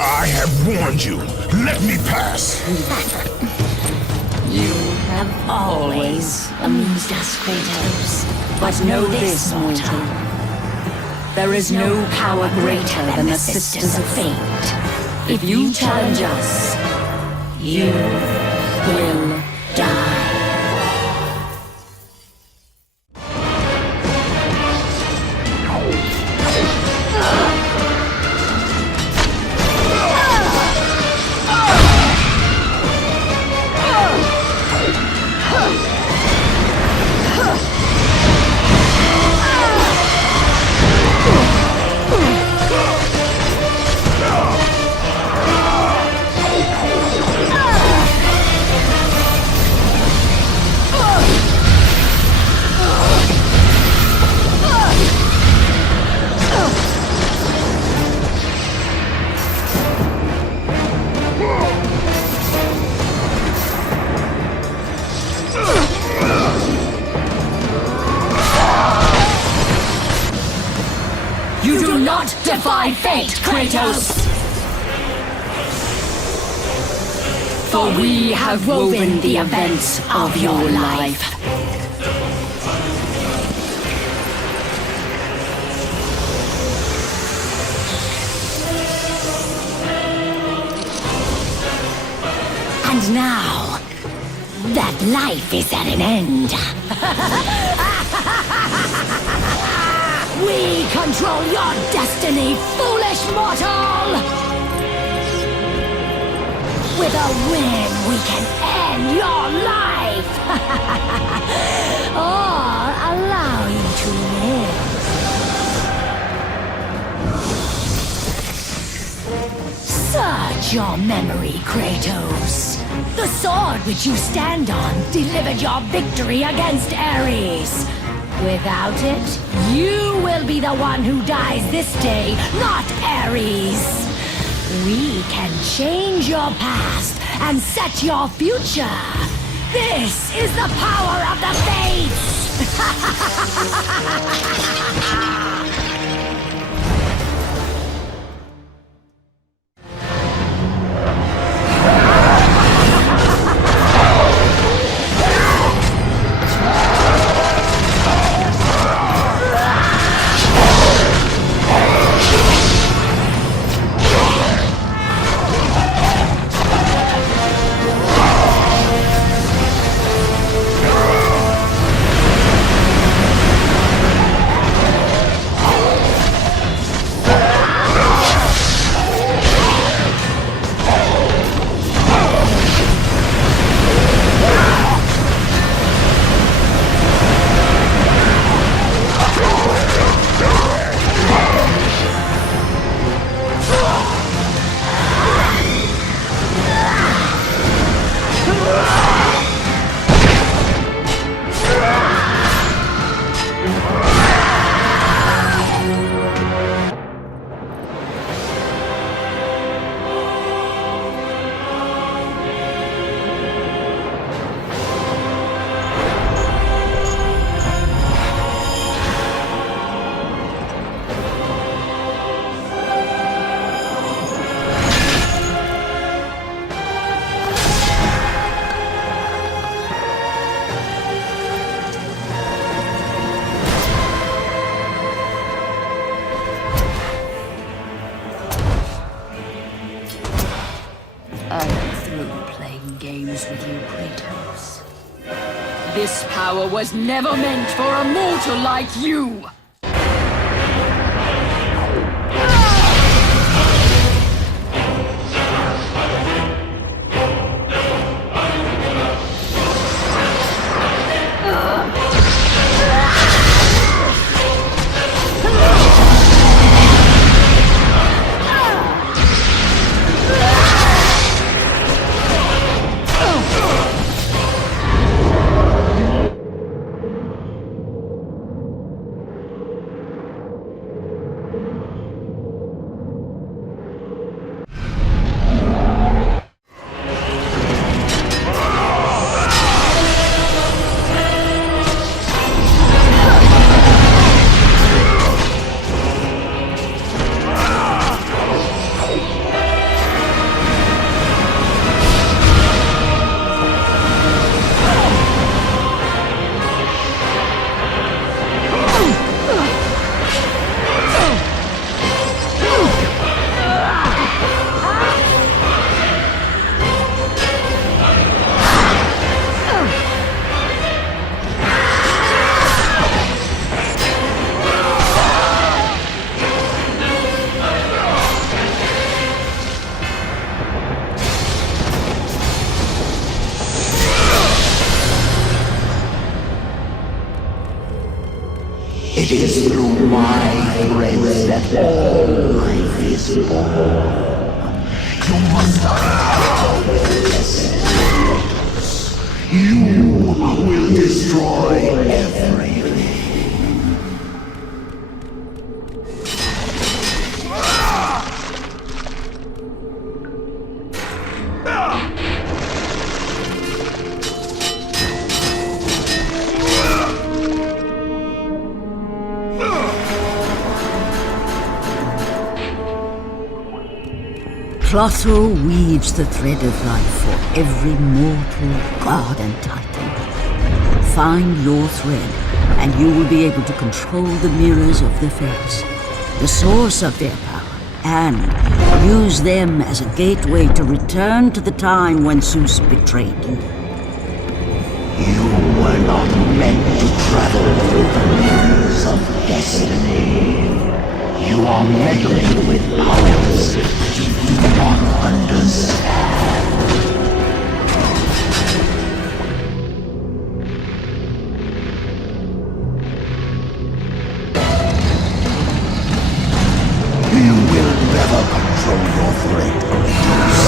I have warned you. Let me pass. You have always amused us, Kratos. But know this, mortal. There is no power greater than the Sisters of Fate. If you challenge us, you will die. You do not defy fate, Kratos! For we have woven the events of your life. And now, that life is at an end. We control your destiny, foolish mortal! With a win, we can end your life! Or allow you to live. Search your memory, Kratos. The sword which you stand on delivered your victory against Ares. Without it, you will be the one who dies this day, not Ares. We can change your past and set your future. This is the power of the Fates! With you, Kratos. This power was never meant for a mortal like you! It is through my threads that all life is born. You must bow with this. You will destroy everything. Clotho weaves the thread of life for every mortal, god and titan. Find your thread, and you will be able to control the mirrors of the fates, the source of their power, and use them as a gateway to return to the time when Zeus betrayed you. You were not meant to travel through the mirrors of destiny. You are meddling with powers you do not understand. You will never control your fate, Kratos.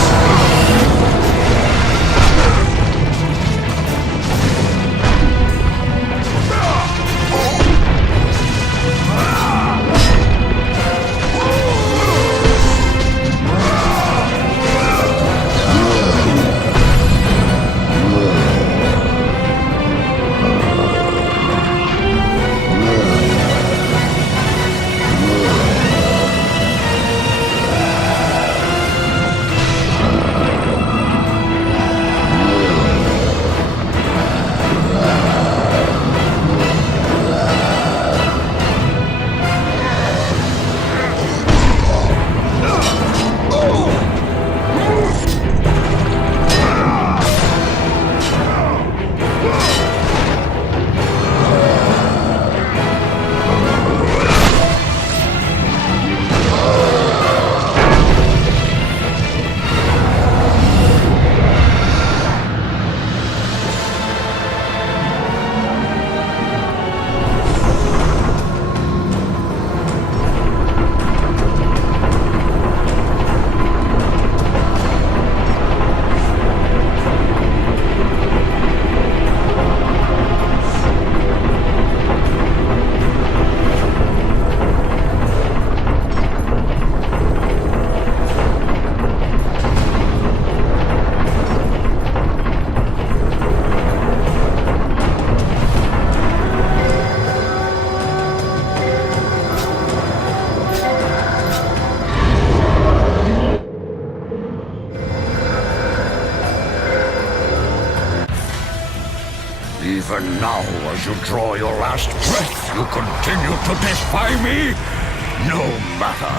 Even now, as you draw your last breath, you continue to defy me? No matter.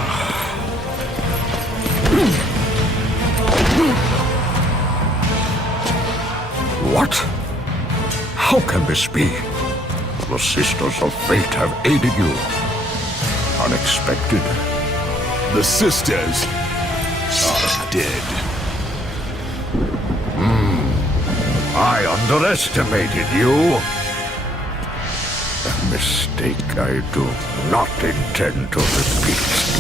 What? How can this be? The Sisters of Fate have aided you. Unexpected. The sisters are dead. I underestimated you. A mistake I do not intend to repeat.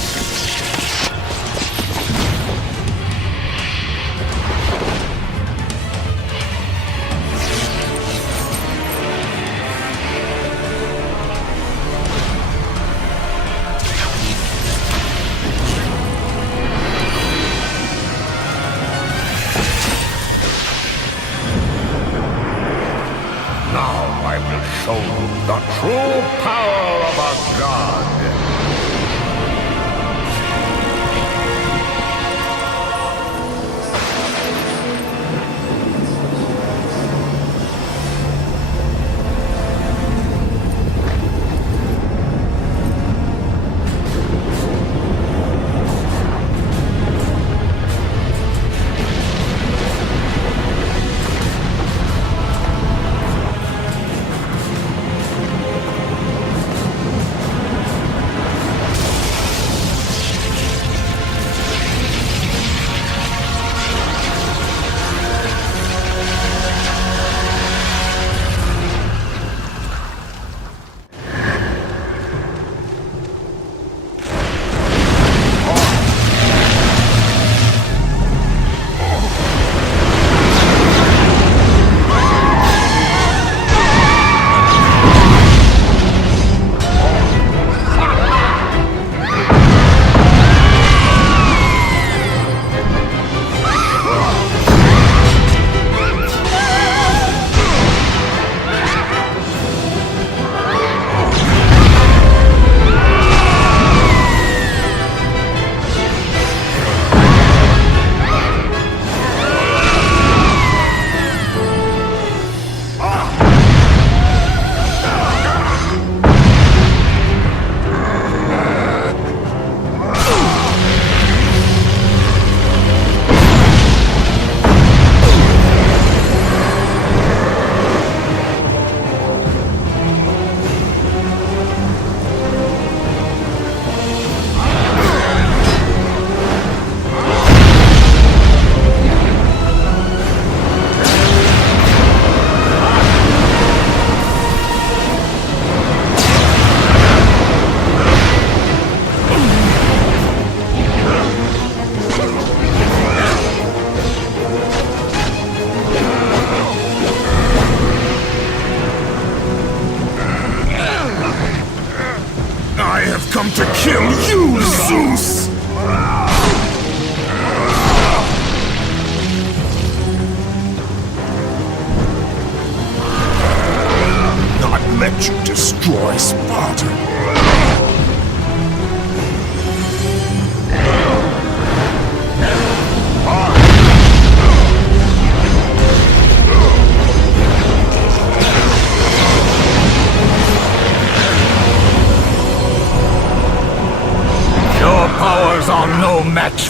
Show the true power of a god.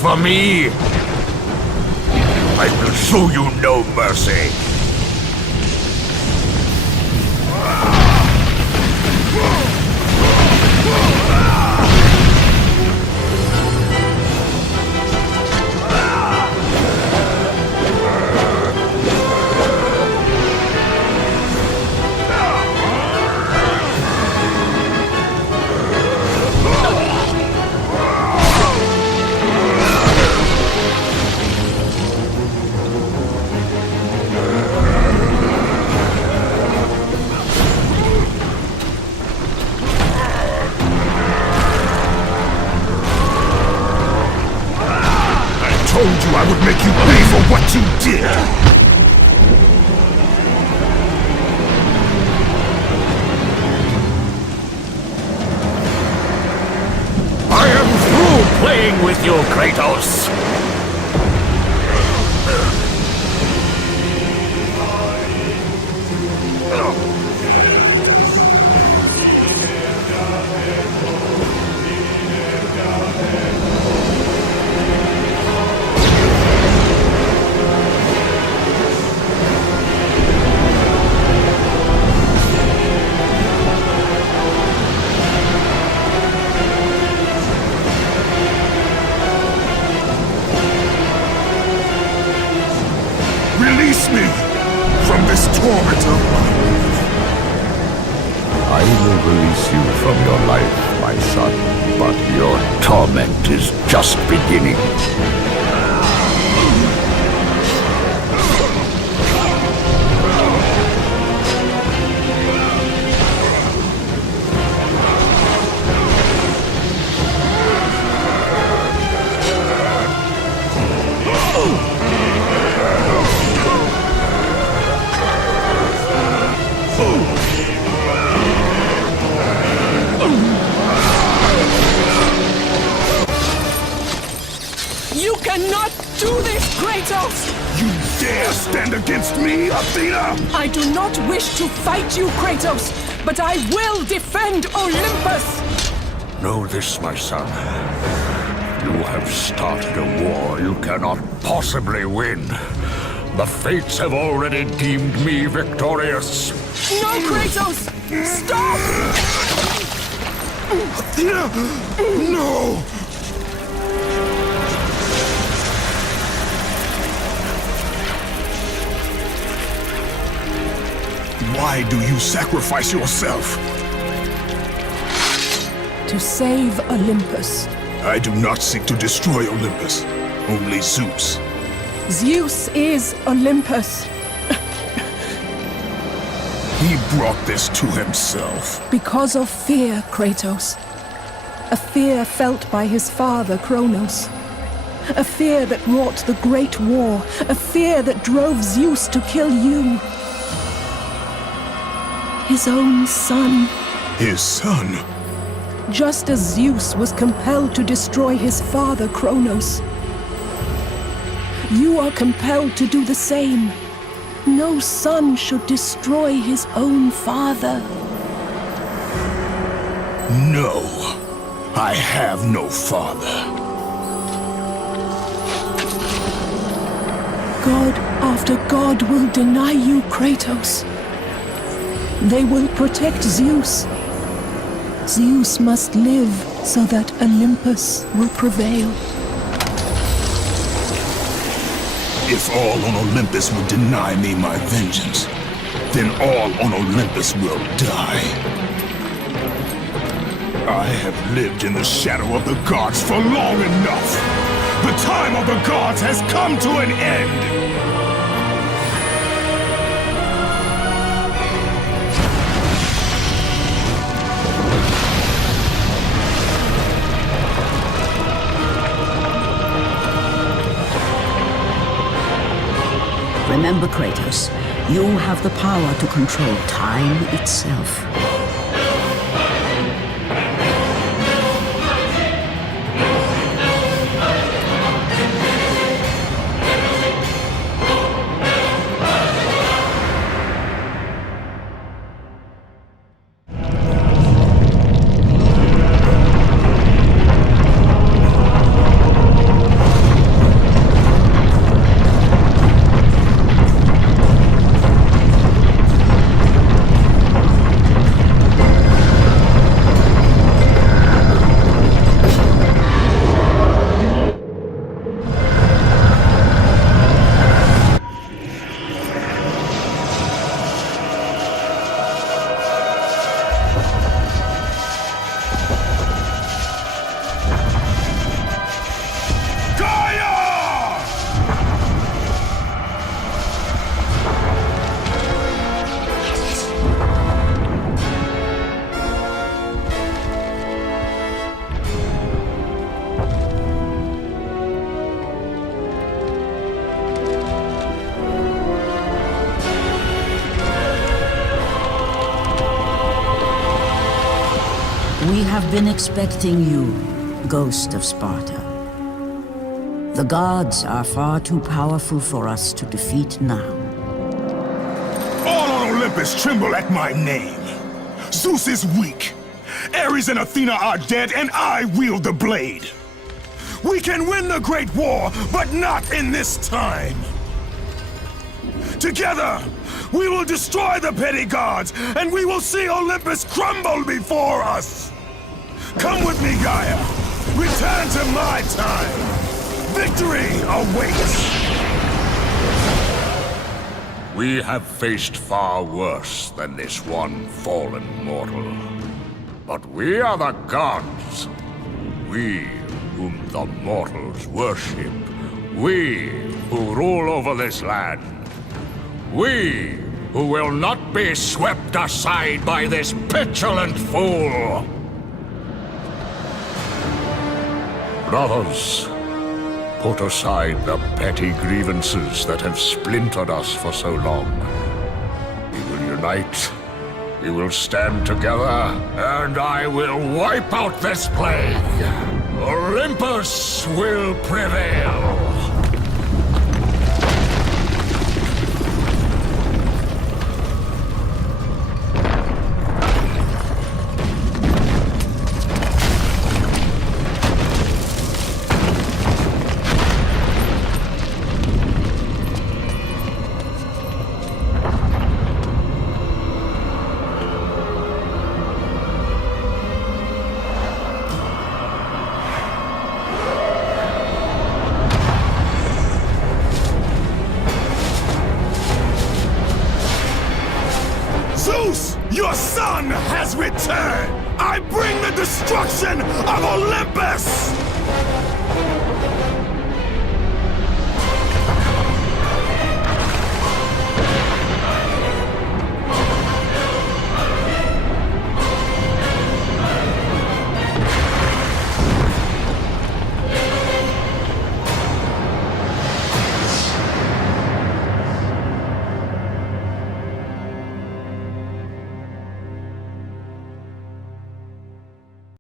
for me? I will show you no mercy. I told you I would make you pay for what you did! I am through playing with you, Kratos! Release me from this torment of mine. I will release you from your life, my son, but your torment is just beginning. You cannot do this, Kratos! You dare stand against me, Athena? I do not wish to fight you, Kratos, but I will defend Olympus! Know this, my son. You have started a war you cannot possibly win. The fates have already deemed me victorious. No, Kratos! Stop! Athena! No! Why do you sacrifice yourself? To save Olympus. I do not seek to destroy Olympus, only Zeus. Zeus is Olympus. He brought this to himself. Because of fear, Kratos. A fear felt by his father, Kronos. A fear that wrought the Great War. A fear that drove Zeus to kill you. His own son. His son? Just as Zeus was compelled to destroy his father, Kronos. You are compelled to do the same. No son should destroy his own father. No, I have no father. God after God will deny you, Kratos. They will protect Zeus. Zeus must live so that Olympus will prevail. If all on Olympus will deny me my vengeance, then all on Olympus will die. I have lived in the shadow of the gods for long enough. The time of the gods has come to an end. Remember, Kratos, you have the power to control time itself. have been expecting you, Ghost of Sparta. The gods are far too powerful for us to defeat now. All on Olympus tremble at my name. Zeus is weak. Ares and Athena are dead, and I wield the blade. We can win the Great War, but not in this time. Together, we will destroy the petty gods, and we will see Olympus crumble before us. Come with me, Gaia. Return to my time. Victory awaits. We have faced far worse than this one fallen mortal. But we are the gods. We whom the mortals worship. We who rule over this land. We who will not be swept aside by this petulant fool. Brothers, put aside the petty grievances that have splintered us for so long. We will unite. We will stand together, and I will wipe out this plague. Olympus will prevail. Zeus, your son has returned! I bring the destruction of Olympus!